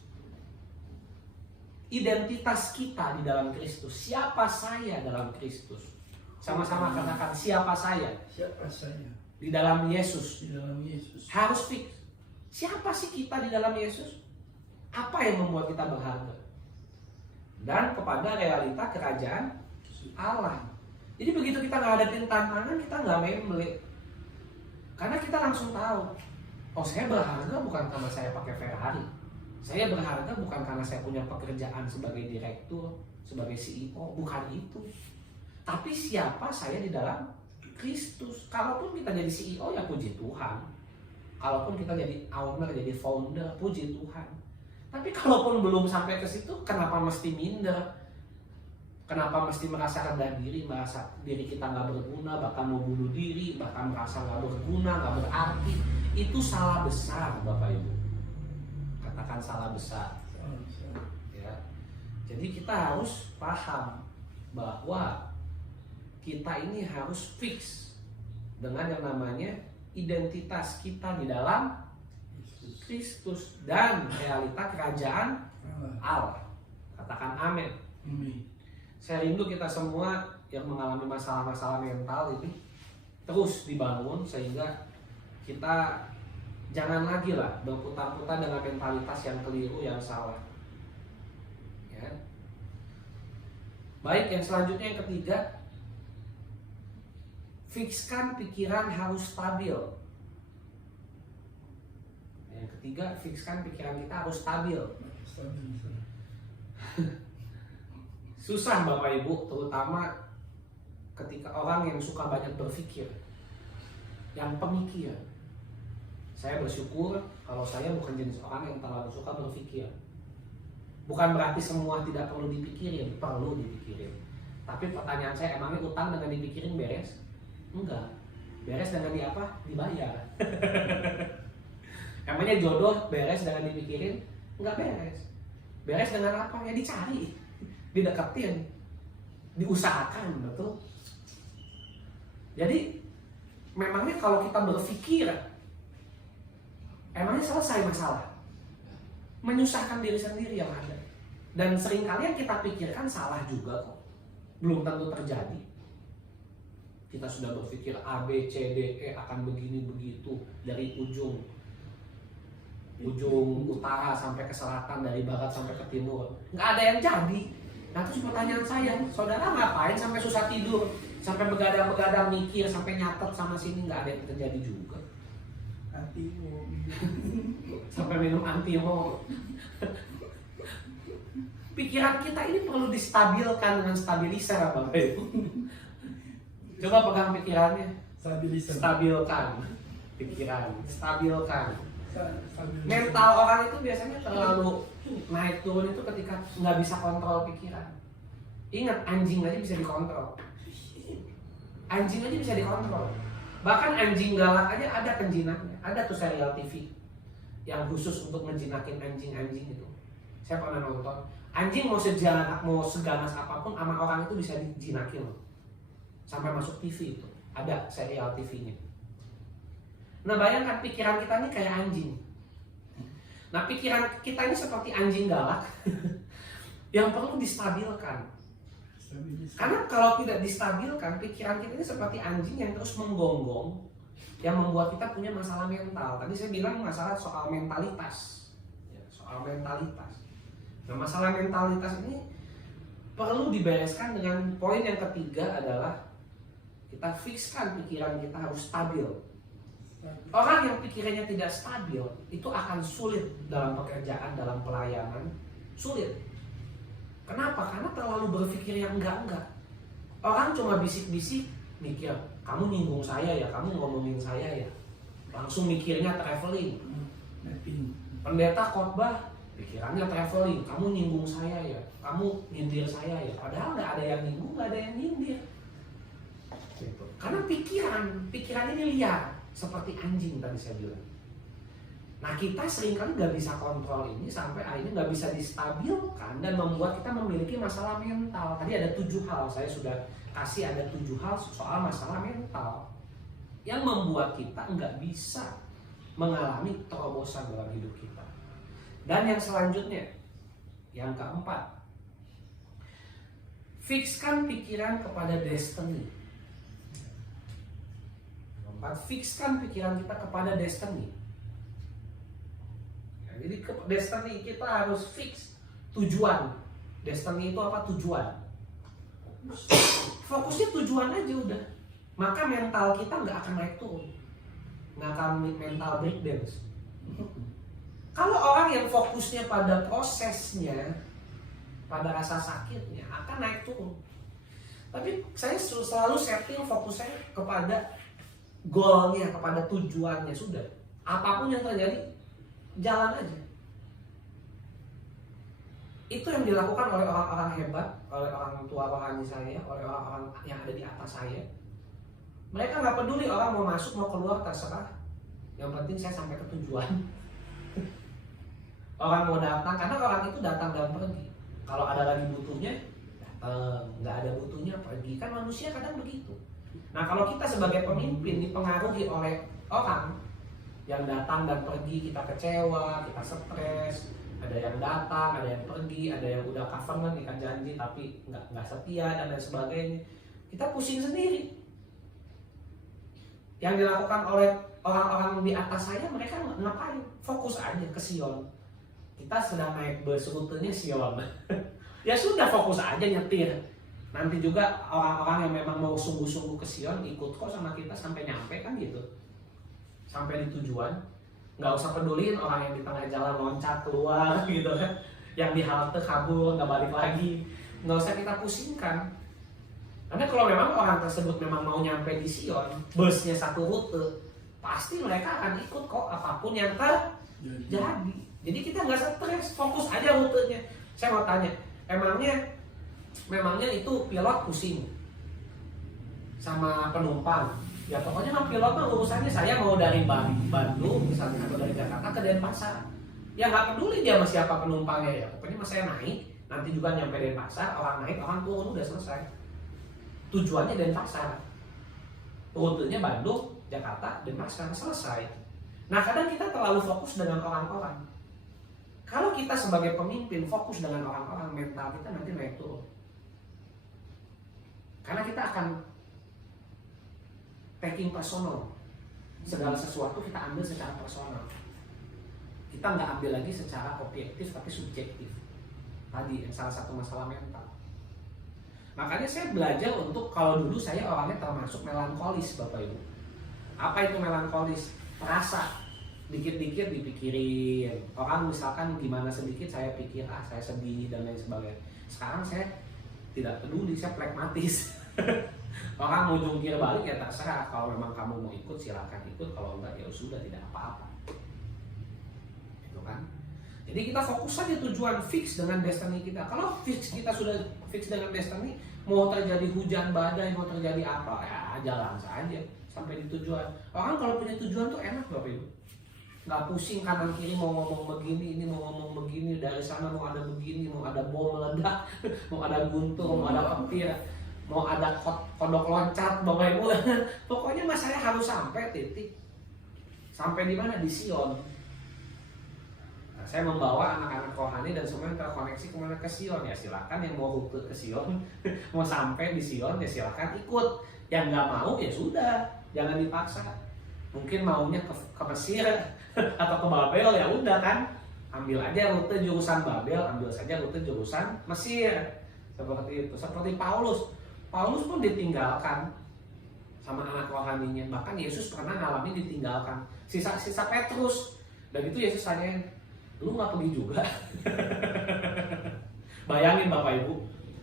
Identitas kita di dalam Kristus. Siapa saya dalam Kristus? Sama-sama katakan, siapa saya? Siapa saya? Di dalam Yesus. Di dalam Yesus. Harus fix. Siapa sih kita di dalam Yesus? Apa yang membuat kita berharga? Dan kepada realita kerajaan Allah. Jadi begitu kita ngadepin tantangan, kita nggak memble. Karena kita langsung tahu, oh saya berharga bukan karena saya pakai Ferrari. Saya berharga bukan karena saya punya pekerjaan sebagai direktur, sebagai CEO, bukan itu. Tapi siapa saya di dalam Kristus. Kalaupun kita jadi CEO, ya puji Tuhan. Kalaupun kita jadi owner, jadi founder, puji Tuhan. Tapi kalaupun belum sampai ke situ, kenapa mesti minder? Kenapa mesti merasa rendah diri, merasa diri kita nggak berguna, bahkan mau bunuh diri, bahkan merasa nggak berguna, nggak berarti? Itu salah besar, Bapak Ibu. Katakan salah besar. Ya. Jadi kita harus paham bahwa kita ini harus fix dengan yang namanya identitas kita di dalam Kristus dan realita kerajaan Allah. Katakan amin. Saya rindu kita semua yang mengalami masalah-masalah mental ini terus dibangun sehingga kita jangan lagi lah berputar-putar dengan mentalitas yang keliru, yang salah. Ya. Baik, yang selanjutnya yang ketiga, fikskan pikiran harus stabil. Yang ketiga, fikskan pikiran kita harus stabil. Susah Bapak Ibu, terutama ketika orang yang suka banyak berpikir, yang pemikir. Saya bersyukur kalau saya bukan jenis orang yang terlalu suka berpikir. Bukan berarti semua tidak perlu dipikirin, perlu dipikirin. Tapi pertanyaan saya, emangnya utang dengan dipikirin beres? Enggak. Beres dengan di apa? Dibayar. Emangnya jodoh beres dengan dipikirin? Enggak beres. Beres dengan apa? Ya dicari, dideketin, diusahakan, betul. Jadi memangnya kalau kita berpikir, emangnya selesai masalah? Menyusahkan diri sendiri yang ada. Dan seringkali yang kita pikirkan salah juga kok. Belum tentu terjadi. Kita sudah berpikir A, B, C, D, E akan begini begitu dari ujung utara sampai ke selatan, dari barat sampai ke timur. Nggak ada yang jadi. Nah terus pertanyaan saya, saudara ngapain sampai susah tidur, sampai begadang-begadang mikir, sampai nyatet sama sini, nggak ada yang terjadi juga. Antimo. Sampai minum antimo. Pikiran kita ini perlu distabilkan dengan stabilizer, Bapak Ibu. Coba pegang pikirannya. Stabilkan pikiran, stabilkan. Mental orang itu biasanya terlalu naik turun itu ketika nggak bisa kontrol pikiran. Ingat, anjing aja bisa dikontrol. Anjing aja bisa dikontrol. Bahkan anjing galak aja ada penjinaknya. Ada tuh serial TV yang khusus untuk menjinakin anjing-anjing itu. Saya pernah nonton. Anjing mau seganas apapun sama orang itu bisa dijinakin loh. Sampai masuk TV itu. Ada serial TV-nya. Nah bayangkan pikiran kita ini kayak anjing. Nah pikiran kita ini seperti anjing galak yang perlu distabilkan. Karena kalau tidak distabilkan, pikiran kita ini seperti anjing yang terus menggonggong, yang membuat kita punya masalah mental. Tadi saya bilang masalah soal mentalitas, soal mentalitas. Nah masalah mentalitas ini perlu dibereskan dengan poin yang ketiga adalah kita fixkan pikiran kita harus stabil. Orang yang pikirannya tidak stabil itu akan sulit dalam pekerjaan, dalam pelayanan, sulit. Kenapa? Karena terlalu berpikir yang enggak-enggak. Orang cuma bisik-bisik, mikir, kamu nyinggung saya ya, kamu ngomongin saya ya. Langsung mikirnya traveling. Pendeta khotbah, pikirannya traveling, kamu nyinggung saya ya, kamu nyindir saya ya. Padahal nggak ada yang nyinggung, nggak ada yang nyindir. Gitu. Karena pikiran ini liar, seperti anjing tadi saya bilang. Nah kita seringkali nggak bisa kontrol ini sampai akhirnya nggak bisa distabilkan dan membuat kita memiliki masalah mental. Tadi ada 7 hal, saya sudah kasih ada 7 hal soal masalah mental yang membuat kita nggak bisa mengalami terobosan dalam hidup kita. Dan yang selanjutnya, yang keempat, fixkan pikiran kepada destiny. Keempat, fixkan pikiran kita kepada destiny. Jadi destiny kita harus fix tujuan. Destiny itu apa? Tujuan. Fokusnya tujuan aja udah. Maka mental kita nggak akan naik turun, nggak akan mental breakdance. Kalau orang yang fokusnya pada prosesnya, pada rasa sakitnya, akan naik turun. Tapi saya selalu setting fokusnya kepada goalnya, kepada tujuannya sudah. Apapun yang terjadi, jalan aja. Itu yang dilakukan oleh orang-orang hebat, oleh orang tua rohani saya, oleh orang-orang yang ada di atas saya. Mereka nggak peduli orang mau masuk mau keluar, terserah. Yang penting saya sampai ke tujuan. Orang mau datang, karena orang itu datang dan pergi. Kalau ada lagi butuhnya, datang. Nggak ada butuhnya, pergi. Kan manusia kadang begitu. Nah kalau kita sebagai pemimpin dipengaruhi oleh orang yang datang dan pergi, kita kecewa, kita stres, ada yang datang, ada yang pergi, ada yang udah covenant, ikat janji tapi nggak setia dan lain sebagainya. Kita pusing sendiri. Yang dilakukan oleh orang-orang di atas saya, mereka ngapain? Fokus aja ke Sion. Kita sedang naik bus, rutenya Sion. Ya sudah, fokus aja nyetir. Nanti juga orang-orang yang memang mau sungguh-sungguh ke Sion ikut kok sama kita sampai nyampe kan gitu. Sampai di tujuan, nggak usah peduliin orang yang di tengah jalan loncat keluar gitu kan, yang di halte kabur nggak balik lagi, nggak usah kita pusingkan. Karena kalau memang orang tersebut memang mau nyampe di Sion, busnya satu rute, pasti mereka akan ikut kok apapun yang terjadi. Jadi kita nggak stres, fokus aja rutenya. Saya mau tanya, memangnya itu pilot pusing sama penumpang? Ya pokoknya mah pilot mah urusannya saya mau dari Bandung misalnya atau dari Jakarta ke Denpasar. Ya nggak peduli dia sama siapa penumpangnya ya. Pokoknya mah saya naik, nanti juga nyampe Denpasar, orang naik, orang turun, udah selesai. Tujuannya Denpasar. Rutenya Bandung, Jakarta, Denpasar, selesai. Nah kadang kita terlalu fokus dengan orang-orang. Kalau kita sebagai pemimpin fokus dengan orang-orang, mental kita nanti naik turun. Karena kita akan taking personal, segala sesuatu kita ambil secara personal. Kita nggak ambil lagi secara objektif tapi subjektif. Tadi yang salah satu masalah mental. Makanya saya belajar untuk, kalau dulu saya orangnya termasuk melankolis Bapak Ibu. Apa itu melankolis? Perasa, dikit-dikit dipikirin. Orang misalkan gimana sedikit saya pikir, saya sedih dan lain sebagainya. Sekarang saya tidak peduli, saya pragmatis. Orang mau jungkir balik ya terserah, kalau memang kamu mau ikut silakan ikut, kalau enggak ya sudah, tidak apa-apa. Itu kan. Jadi kita fokus saja tujuan, fix dengan destiny kita. Kalau fix kita sudah fix dengan destiny. Mau terjadi hujan badai, mau terjadi apa, ya jalan saja sampai di tujuan. Orang kalau punya tujuan tuh enak Bapak Ibu. Nggak pusing kanan kiri mau ngomong begini, ini mau ngomong begini, dari sana mau ada begini, mau ada bom meledak, mau ada guntur, mau ada petir, mau ada kodok loncat Bapak Ibu. Pokoknya mas saya harus sampai titik. Sampai di mana? Di Sion. Nah, saya membawa anak-anak rohani dan semua yang terkoneksi kemana ke Sion. Ya silakan yang mau rute ke Sion, mau sampai di Sion ya silakan ikut. Yang nggak mau ya sudah, jangan dipaksa. Mungkin maunya ke Mesir atau ke Babel, ya udah kan, ambil aja rute jurusan Babel, ambil saja rute jurusan Mesir. Seperti itu. Seperti Paulus pun ditinggalkan sama anak rohaninya. Bahkan Yesus pernah ngalamin ditinggalkan. Sisa Petrus. Dan itu Yesus tanyain, lu nggak pergi juga? Bayangin Bapak Ibu,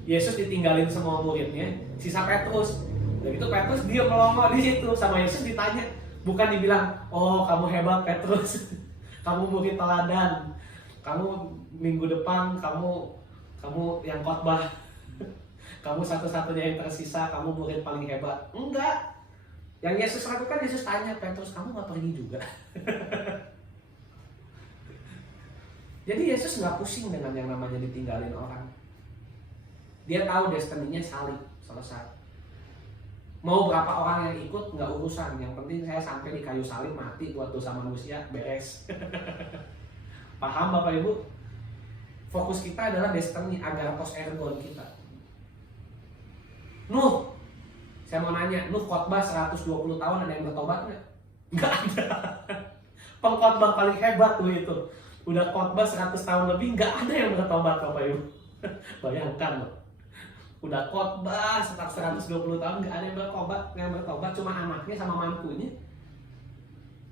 Yesus ditinggalin semua muridnya, sisa Petrus. Dan itu Petrus dia melongo di situ, sama Yesus ditanya, bukan dibilang, oh kamu hebat Petrus, kamu murid teladan, kamu minggu depan kamu yang khotbah, kamu satu-satunya yang tersisa, kamu murid paling hebat. Enggak. Yang Yesus lakukan, Yesus tanya Petrus, kamu nggak pergi juga? Jadi Yesus nggak pusing dengan yang namanya ditinggalin orang. Dia tahu destiny-nya salib, selesai. Mau berapa orang yang ikut nggak urusan, yang penting saya sampai di kayu salib mati buat dosa manusia, beres. Paham Bapak Ibu? Fokus kita adalah destiny, agathos ergon kita. Nuh, saya mau nanya, Nuh khotbah 120 tahun ada yang bertobat nggak? Nggak ada. Pengkhotbah paling hebat tuh itu. Udah khotbah 100 tahun lebih nggak ada yang bertobat Bapak Ibu. Bayangkan loh. Udah khotbah 120 tahun nggak ada yang bertobat, cuma anaknya sama mantunya.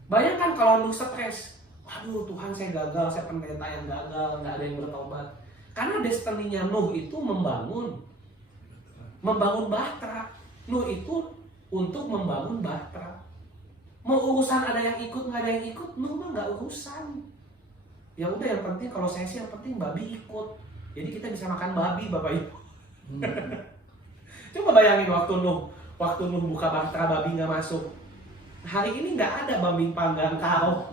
Bayangkan kalau Nuh stres. Waduh Tuhan saya gagal, saya pendeta yang gagal, nggak ada yang bertobat. Karena destiny-nya Nuh itu membangun Bahtera. Nuh itu untuk membangun Bahtera. Mau urusan ada yang ikut nggak ada yang ikut, Nuh mah nggak urusan. Ya udah, yang penting kalau saya sih yang penting babi ikut. Jadi kita bisa makan babi Bapak Ibu. Coba bayangin waktu Nuh buka Bahtera, babi nggak masuk. Hari ini nggak ada babi panggang karo.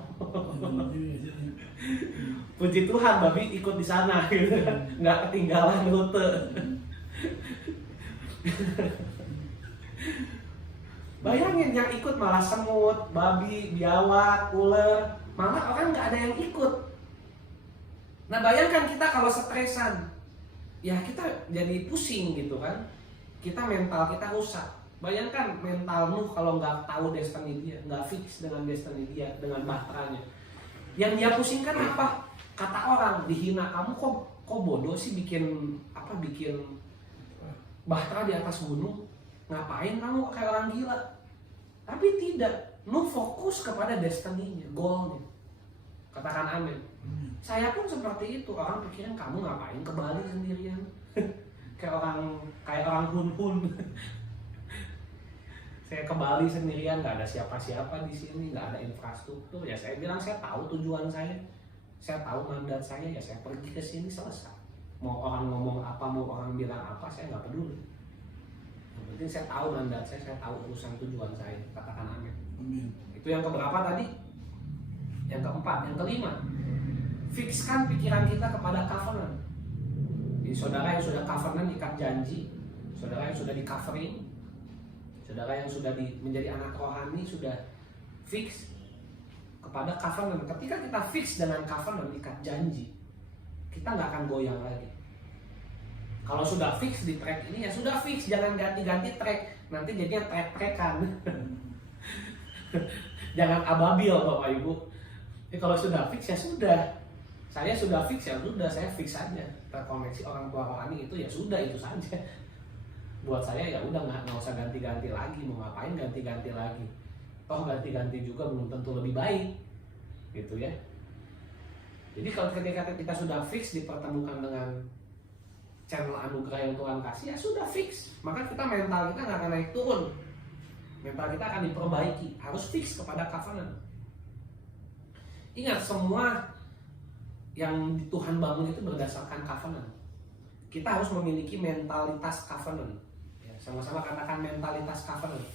Puji Tuhan babi ikut di sana, gitu kan, nggak ketinggalan rute. Bayangin yang ikut malah semut, babi, biawak, ular, malah orang nggak ada yang ikut. Nah bayangkan kita kalau stresan, ya kita jadi pusing gitu kan, kita mental kita rusak. Bayangkan mental Nuh kalau nggak tahu destiny dia, nggak fix dengan destiny dia, dengan bahteranya. Yang dia pusingkan apa? Kata orang, dihina, kamu kok bodoh sih bikin bahtera di atas gunung. Ngapain kamu kayak orang gila? Tapi tidak, Nuh fokus kepada destiny-nya, goal-nya. Katakan amin. Saya pun seperti itu, orang pikirin kamu ngapain ke Bali sendirian? kayak orang hun-hun. Saya ke Bali sendirian, nggak ada siapa-siapa di sini, nggak ada infrastruktur. Ya saya bilang saya tahu tujuan saya tahu mandat saya, ya saya pergi ke sini selesai. Mau orang ngomong apa, mau orang bilang apa, saya nggak peduli. Yang penting saya tahu mandat saya tahu urusan tujuan saya. Katakan amin. Itu yang keberapa tadi? Yang keempat, yang kelima. Fixkan pikiran kita kepada covenant. Jadi saudara yang sudah covenant, ikat janji, saudara yang sudah di covering, saudara yang sudah menjadi anak rohani, sudah fix kepada covenant. Ketika kita fix dengan covenant, ikat janji, kita nggak akan goyang lagi. Kalau sudah fix di track ini, ya sudah fix, jangan ganti-ganti track. Nanti jadinya track-trackan. Jangan ababil Bapak Ibu. Jadi kalau sudah fix ya sudah. Saya sudah fix ya sudah, saya fix saja. Terkoneksi orang tua rohani itu ya sudah, itu saja. Buat saya ya udah, nggak usah ganti-ganti lagi. Mau ngapain ganti-ganti lagi? Toh ganti-ganti juga belum tentu lebih baik, gitu ya. Jadi kalau ketika kita sudah fix dipertemukan dengan channel anugerah yang Tuhan kasih, ya sudah fix. Maka kita mental kita nggak akan naik turun. Mental kita akan diperbaiki. Harus fix kepada covenant. Ingat, semua yang Tuhan bangun itu berdasarkan covenant. kita harus memiliki mentalitas covenant. Ya, sama-sama katakan mentalitas covenant.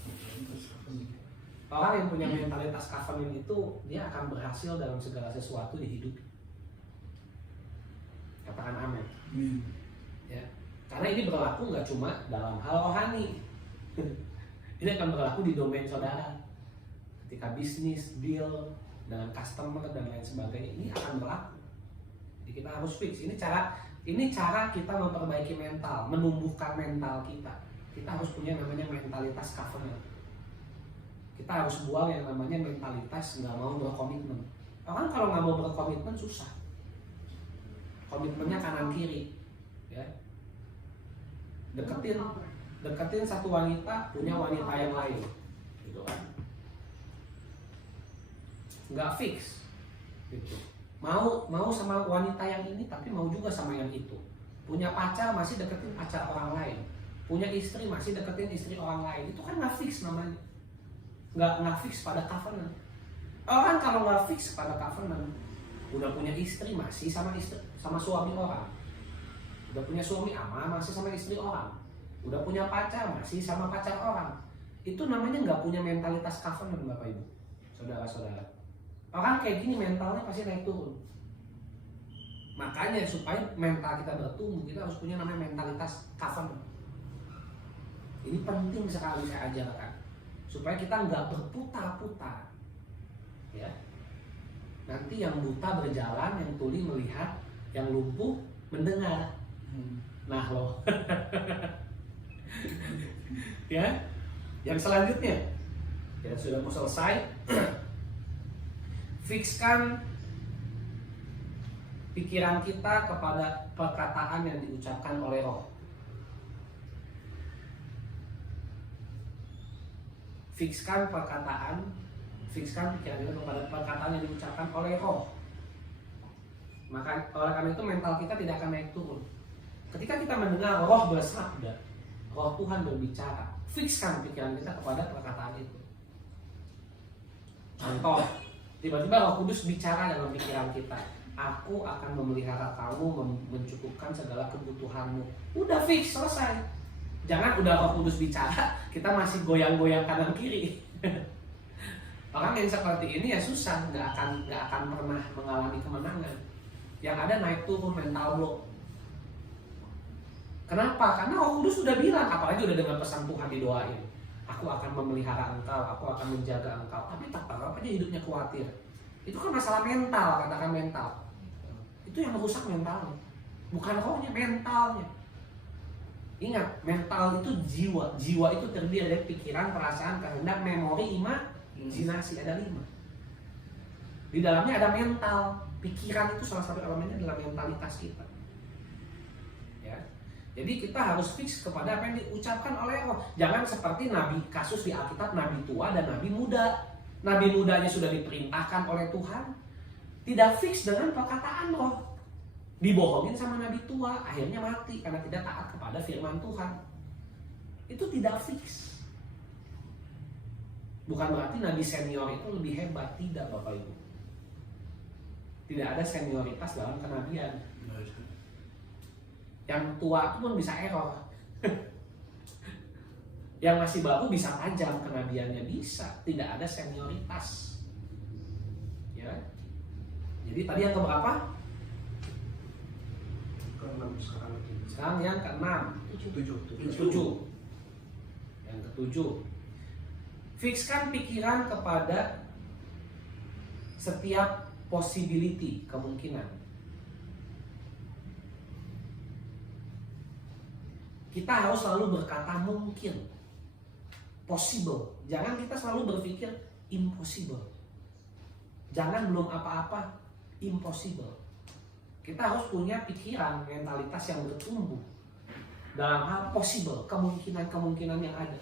Orang yang punya mentalitas covenant itu dia akan berhasil dalam segala sesuatu di hidup. Katakan amin. Amin. Ya, karena ini berlaku nggak cuma dalam hal rohani. Ini akan berlaku di domain saudara. Ketika bisnis, deal dengan customer dan lain sebagainya, ini akan berlaku. Jadi kita harus fix. Ini cara kita memperbaiki mental, menumbuhkan mental kita. Kita harus punya namanya mentalitas covenant. Kita harus buang yang namanya mentalitas nggak mau berkomitmen. Orang kalau nggak mau berkomitmen susah. Komitmennya kanan kiri, ya. Deketin satu wanita, punya wanita yang lain, gitu kan? Nggak fix, gitu. Mau sama wanita yang ini, tapi mau juga sama yang itu. Punya pacar masih deketin pacar orang lain, punya istri masih deketin istri orang lain. Itu kan nggak fix namanya. Nggak fix pada covenant. Orang kalau nggak fix pada covenant, udah punya istri masih sama suami orang, udah punya suami masih sama istri orang, udah punya pacar masih sama pacar orang. Itu namanya nggak punya mentalitas covenant, Bapak Ibu, saudara-saudara. Orang kayak gini mentalnya pasti naik turun. Makanya supaya mental kita bertumbuh, kita harus punya namanya mentalitas covenant. Ini penting sekali saya ajarkan, supaya kita nggak berputar-putar, ya. Nanti yang buta berjalan, yang tuli melihat, yang lumpuh mendengar. Nah loh. Ya. Yang selanjutnya, ya sudah mau selesai. Fikskan pikiran kita kepada perkataan yang diucapkan oleh Roh. Fikskan pikiran kita kepada perkataan yang diucapkan oleh Roh. Maka oleh karena itu mental kita tidak akan naik turun. Ketika kita mendengar Roh bersabda, Roh Tuhan berbicara, fikskan pikiran kita kepada perkataan itu. Contoh, tiba-tiba Roh Kudus bicara dalam pikiran kita, aku akan memelihara kamu, mencukupkan segala kebutuhanmu. Udah fix, selesai. Jangan udah Roh Kudus bicara, kita masih goyang-goyang kanan kiri. Orang yang seperti ini ya susah, nggak akan pernah mengalami kemenangan. Yang ada naik turun mental block. Kenapa? Karena Roh Kudus sudah bilang, apalagi udah dengan pesan Tuhan didoain, aku akan memelihara engkau, aku akan menjaga engkau. Tapi tetap aja hidupnya khawatir. Itu kan masalah mental, katakan mental. Itu yang merusak mentalnya, bukan rohnya, mentalnya. Ingat, mental itu jiwa. Jiwa itu terdiri dari pikiran, perasaan, kehendak, memori, imajinasi. Ada 5. Di dalamnya ada mental. Pikiran itu salah satu elemennya adalah mentalitas kita. Ya. Jadi kita harus fix kepada apa yang diucapkan oleh Roh. Jangan seperti nabi, kasus di Alkitab, nabi tua dan nabi muda. Nabi mudanya sudah diperintahkan oleh Tuhan, tidak fix dengan perkataan Roh. Dibohongin sama nabi tua, akhirnya mati karena tidak taat kepada firman Tuhan. Itu tidak fix. Bukan berarti nabi senior itu lebih hebat, tidak Bapak Ibu. Tidak ada senioritas dalam kenabian. Yang tua itu pun bisa error. Yang masih baru bisa tajam kenabiannya, bisa. Tidak ada senioritas. Ya. Jadi tadi yang keberapa? Ke-6 sekarang. Sekarang yang ke-6. 7. Yang ke-7. Fikskan pikiran kepada setiap possibility, kemungkinan. Kita harus selalu berkata mungkin, possible. Jangan kita selalu berpikir impossible. Jangan belum apa-apa, impossible. Kita harus punya pikiran, mentalitas yang bertumbuh dalam hal possible, kemungkinan-kemungkinan yang ada.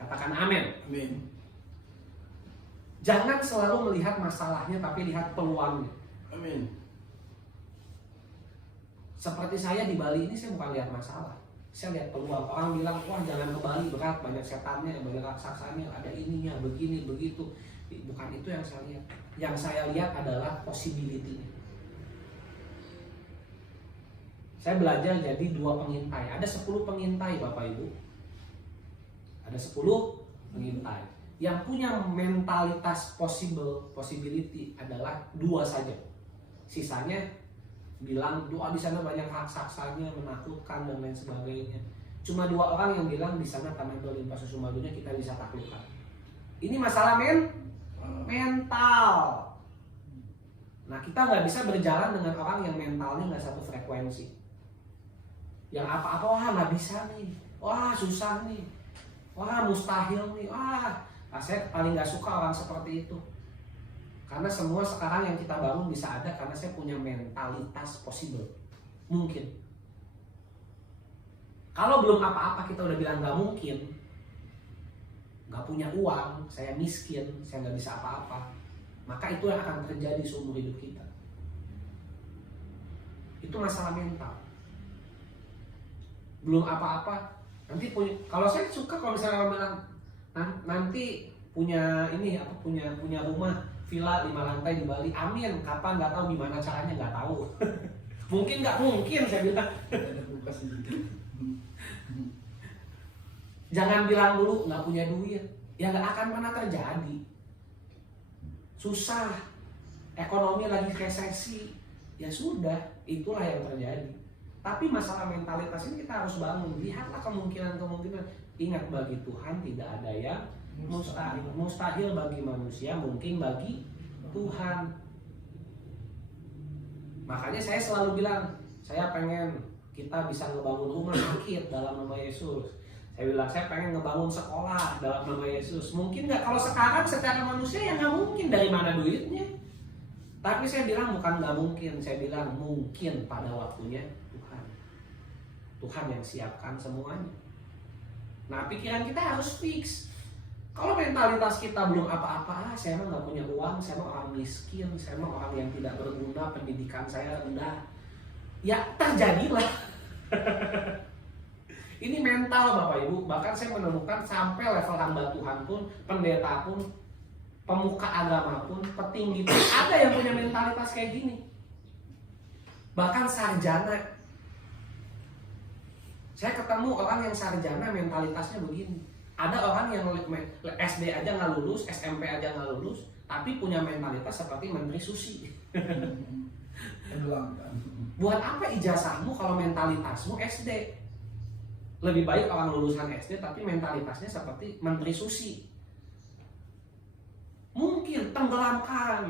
Katakan amin. Amin. Jangan selalu melihat masalahnya, tapi lihat peluangnya. Amin. Seperti saya di Bali ini, saya bukan lihat masalah, saya lihat peluang. Orang bilang, wah jangan ke Bali, berat, banyak setannya, banyak raksasanya, ada ininya, begini, begitu. Bukan itu yang saya lihat. Yang saya lihat adalah possibility-nya. Saya belajar jadi 2 pengintai. Ada 10 pengintai Bapak Ibu. Ada 10 pengintai. Yang punya mentalitas possibility adalah 2 saja. Sisanya bilang doa di sana banyak raksasanya, menakutkan dan lain sebagainya. Cuma 2 orang yang bilang di sana tanah berlimpah susu madunya kita bisa taklukkan. Ini masalah mental. Nah kita nggak bisa berjalan dengan orang yang mentalnya nggak satu frekuensi. Yang apa-apa wah nggak bisa nih, wah susah nih, wah mustahil nih, wah. Nah, saya paling nggak suka orang seperti itu. Karena semua sekarang yang kita bangun bisa ada karena saya punya mentalitas possible. Mungkin. Kalau belum apa-apa kita udah bilang nggak mungkin, nggak punya uang, saya miskin, saya nggak bisa apa-apa, maka itu yang akan terjadi seumur hidup kita. Itu masalah mental. Belum apa-apa, nanti punya. Kalau saya suka kalau misalnya orang bilang nanti punya ini apa punya rumah villa 5 lantai di Bali, amin. Kapan nggak tahu, gimana caranya nggak tahu. Mungkin nggak mungkin saya bilang. Ada kulkas ini. Jangan bilang dulu nggak punya duit, ya nggak akan pernah terjadi. Susah, ekonomi lagi resesi, ya sudah, itulah yang terjadi. Tapi masalah mentalitas ini kita harus bangun. Lihatlah kemungkinan-kemungkinan. Ingat, bagi Tuhan tidak ada yang mustahil. Mustahil bagi manusia, mungkin bagi Tuhan. Makanya saya selalu bilang, saya pengen kita bisa ngebangun rumah sakit dalam nama Yesus. Saya bilang saya pengen ngebangun sekolah dalam nama Yesus. Mungkin nggak kalau sekarang secara manusia ya nggak mungkin, dari mana duitnya. Tapi saya bilang bukan nggak mungkin, saya bilang mungkin pada waktunya Tuhan. Tuhan yang siapkan semuanya. Nah pikiran kita harus fix. Kalau mentalitas kita belum apa-apa, saya mah nggak punya uang, saya mah orang miskin, saya mah orang yang tidak berguna, pendidikan saya rendah. Ya terjadilah. Ini mental Bapak Ibu. Bahkan saya menemukan sampai level hamba Tuhan pun, pendeta pun, pemuka agama pun, petinggi pun ada yang punya mentalitas kayak gini. Bahkan sarjana. Saya ketemu orang yang sarjana mentalitasnya begini. Ada orang yang SD aja nggak lulus, SMP aja nggak lulus, tapi punya mentalitas seperti Menteri Susi. Buat apa ijazahmu kalau mentalitasmu SD? Lebih baik orang lulusan SD tapi mentalitasnya seperti Menteri Susi. Mungkin tenggelamkan.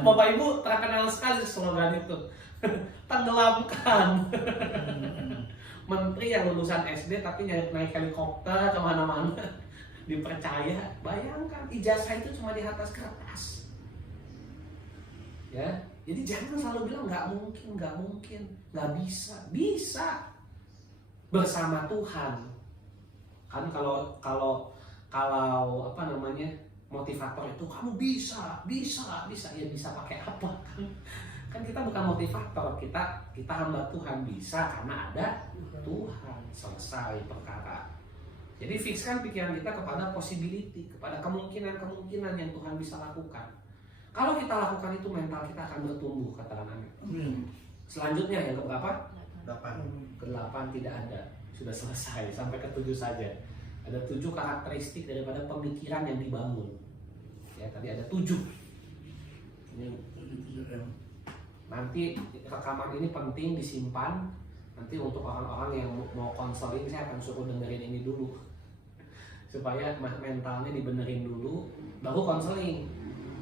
Bapak Ibu terkenal sekali slogan itu. Tenggelamkan. Menteri yang lulusan SD tapi naik helikopter kemana-mana, dipercaya. Bayangkan ijazah itu cuma di atas kertas. Ya, jadi jangan selalu bilang nggak mungkin, nggak bisa. Bisa bersama Tuhan. Kan kalau apa namanya motivator itu kamu bisa ya bisa pakai apa kan? Kan kita bukan motivator, kita hamba Tuhan, bisa karena ada Tuhan, selesai perkara. Jadi fixkan pikiran kita kepada possibility, kepada kemungkinan-kemungkinan yang Tuhan bisa lakukan. Kalau kita lakukan itu, mental kita akan bertumbuh, katakan amin. Selanjutnya yang keberapa? 8. Ke-8 tidak ada, sudah selesai, sampai ke-7 saja. Ada 7 karakteristik daripada pemikiran yang dibangun. Ya, tadi ada 7. Ini nanti rekaman ini penting disimpan. Nanti untuk orang-orang yang mau konseling, saya akan suruh dengerin ini dulu supaya mentalnya dibenerin dulu, baru konseling.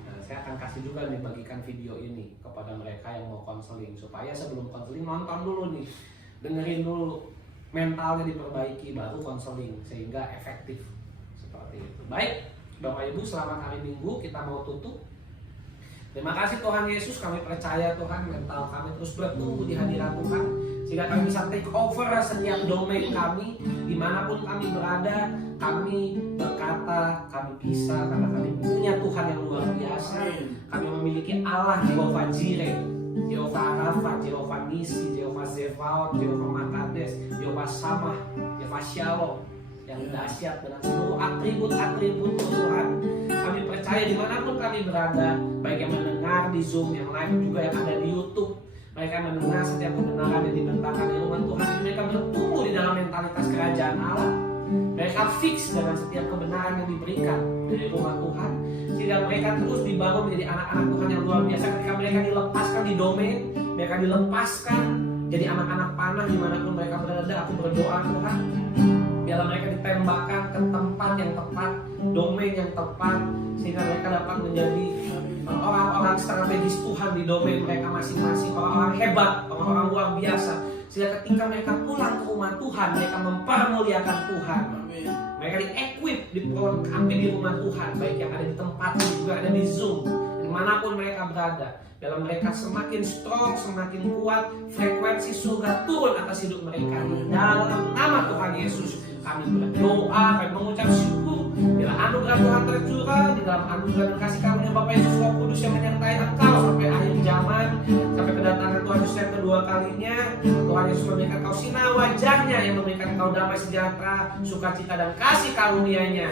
Nah, saya akan kasih juga nih, bagikan video ini kepada mereka yang mau konseling, supaya sebelum konseling nonton dulu nih, dengerin dulu, mentalnya diperbaiki, baru konseling sehingga efektif seperti itu. Baik, Bapak Ibu, selamat hari Minggu. Kita mau tutup. Terima kasih Tuhan Yesus, kami percaya Tuhan mental kami terus bertumbuh di hadirat Tuhan, sehingga kami bisa take over setiap domain kami, dimanapun kami berada. Kami berkata kami bisa karena kami punya Tuhan yang luar biasa. Kami memiliki Allah Jehovah Jireh, Jehovah Rafa, Jehovah Nisi, Jehovah Zevaot, Jehovah Makades, Jehovah Samah, Jehovah Shalom, yang dahsyat dengan seluruh atribut-atribut Tuhan. Kami percaya dimanapun kami berada, baik yang mendengar di Zoom, yang live juga yang ada di YouTube, Mereka mendengar setiap kebenaran yang dibentangkan di rumah Tuhan. Mereka bertumbuh di dalam mentalitas kerajaan Allah. Mereka fix dengan setiap kebenaran yang diberikan dari rumah Tuhan, sehingga mereka terus dibangun menjadi anak-anak Tuhan yang luar biasa. Ketika mereka dilepaskan di domain, mereka dilepaskan jadi anak-anak panah dimanapun mereka berada. Aku berdoa Tuhan, biarlah mereka ditembakkan ke tempat yang tepat, domain yang tepat, sehingga mereka dapat menjadi orang-orang strategis Tuhan di domain mereka masing-masing, orang-orang hebat, orang-orang luar biasa. Sehingga ketika mereka pulang ke rumah Tuhan, mereka mempermuliakan Tuhan. Mereka di-equip, diperlengkapi di rumah Tuhan, baik yang ada di tempat juga ada di Zoom, dimanapun mereka berada. Dalam mereka semakin strong, semakin kuat, frekuensi surga turun atas hidup mereka. Dalam nama Tuhan Yesus, kami berdoa, kami mengucap syukur. Bila anugerah Tuhan tercurah di dalam anugerah dan kasih karunia Bapa Yesus Roh Kudus yang menyertai engkau sampai akhir zaman, sampai kedatangan Tuhan Yesus yang kedua kalinya. Tuhan Yesus memberikan kau sinar wajahnya yang memberikan kau damai sejahtera, sukacita dan kasih karunia-Nya.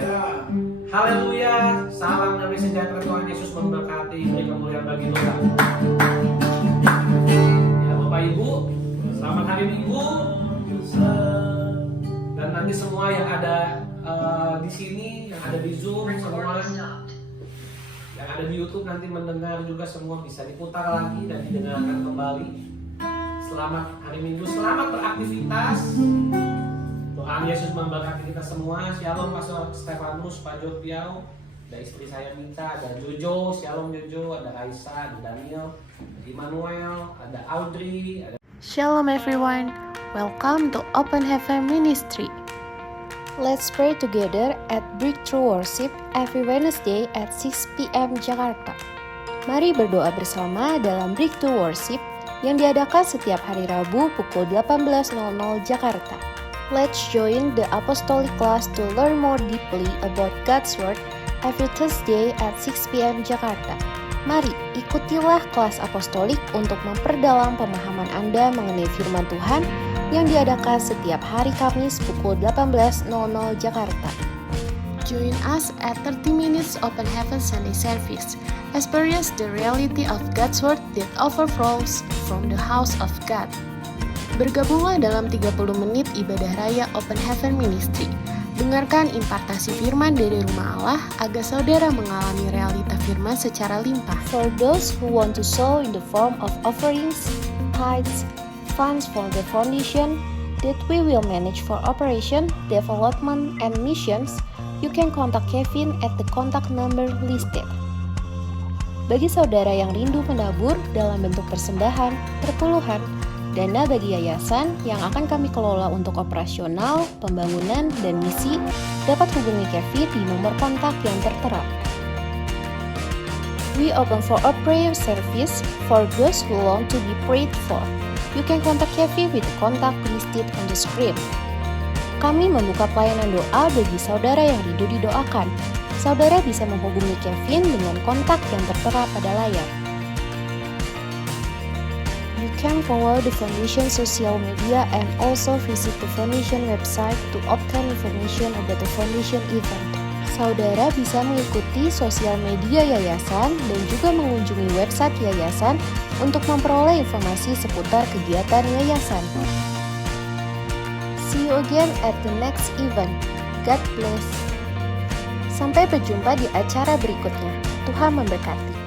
Haleluya. Salam damai sejahtera. Tuhan Yesus memberkati. Beri kemuliaan bagi Tuhan. Ya Bapak Ibu, selamat hari Minggu. Dan nanti semua yang ada di sini, yang ada di Zoom, semua yang ada di YouTube nanti mendengar juga semua bisa diputar lagi dan didengarkan kembali. Selamat hari Minggu, selamat beraktivitas. Tuhan Yesus memberkati kita semua. Shalom Pastor Stefanus, Pak Jopiau, ada istri saya Mita, ada Jojo, Shalom Jojo, ada Raisa, ada Daniel, ada Immanuel, ada Audrey, ada... Shalom everyone, welcome to Open Heaven Ministry. Let's pray together at Breakthrough Worship every Wednesday at 6 p.m. Jakarta. Mari berdoa bersama dalam Breakthrough Worship yang diadakan setiap hari Rabu pukul 18.00 Jakarta. Let's join the Apostolic class to learn more deeply about God's Word every Thursday at 6 p.m. Jakarta. Mari ikutilah kelas apostolik untuk memperdalam pemahaman Anda mengenai firman Tuhan yang diadakan setiap hari Kamis pukul 18.00 Jakarta. Join us at 30 Minutes Open Heaven Sunday Service. Experience the reality of God's Word that overflows from the house of God. Bergabunglah dalam 30 menit ibadah raya Open Heaven Ministry. Dengarkan impartasi firman dari rumah Allah agar saudara mengalami realita firman secara limpah. For those who want to sow in the form of offerings, tithes, funds for the foundation that we will manage for operation, development, and missions, you can contact Kevin at the contact number listed. Bagi saudara yang rindu menabur dalam bentuk persembahan, perpuluhan, dana bagi yayasan yang akan kami kelola untuk operasional, pembangunan, dan misi, dapat hubungi Kevin di nomor kontak yang tertera. We open for a prayer service for those who want to be prayed for. You can contact Kevin with the contact listed on the screen. Kami membuka pelayanan doa bagi saudara yang rindu didoakan. Saudara bisa menghubungi Kevin dengan kontak yang tertera pada layar. You can follow the Foundation social media and also visit the Foundation website to obtain information about the Foundation event. Saudara bisa mengikuti sosial media yayasan dan juga mengunjungi website yayasan untuk memperoleh informasi seputar kegiatan yayasan. See you again at the next event. God bless. Sampai berjumpa di acara berikutnya. Tuhan memberkati.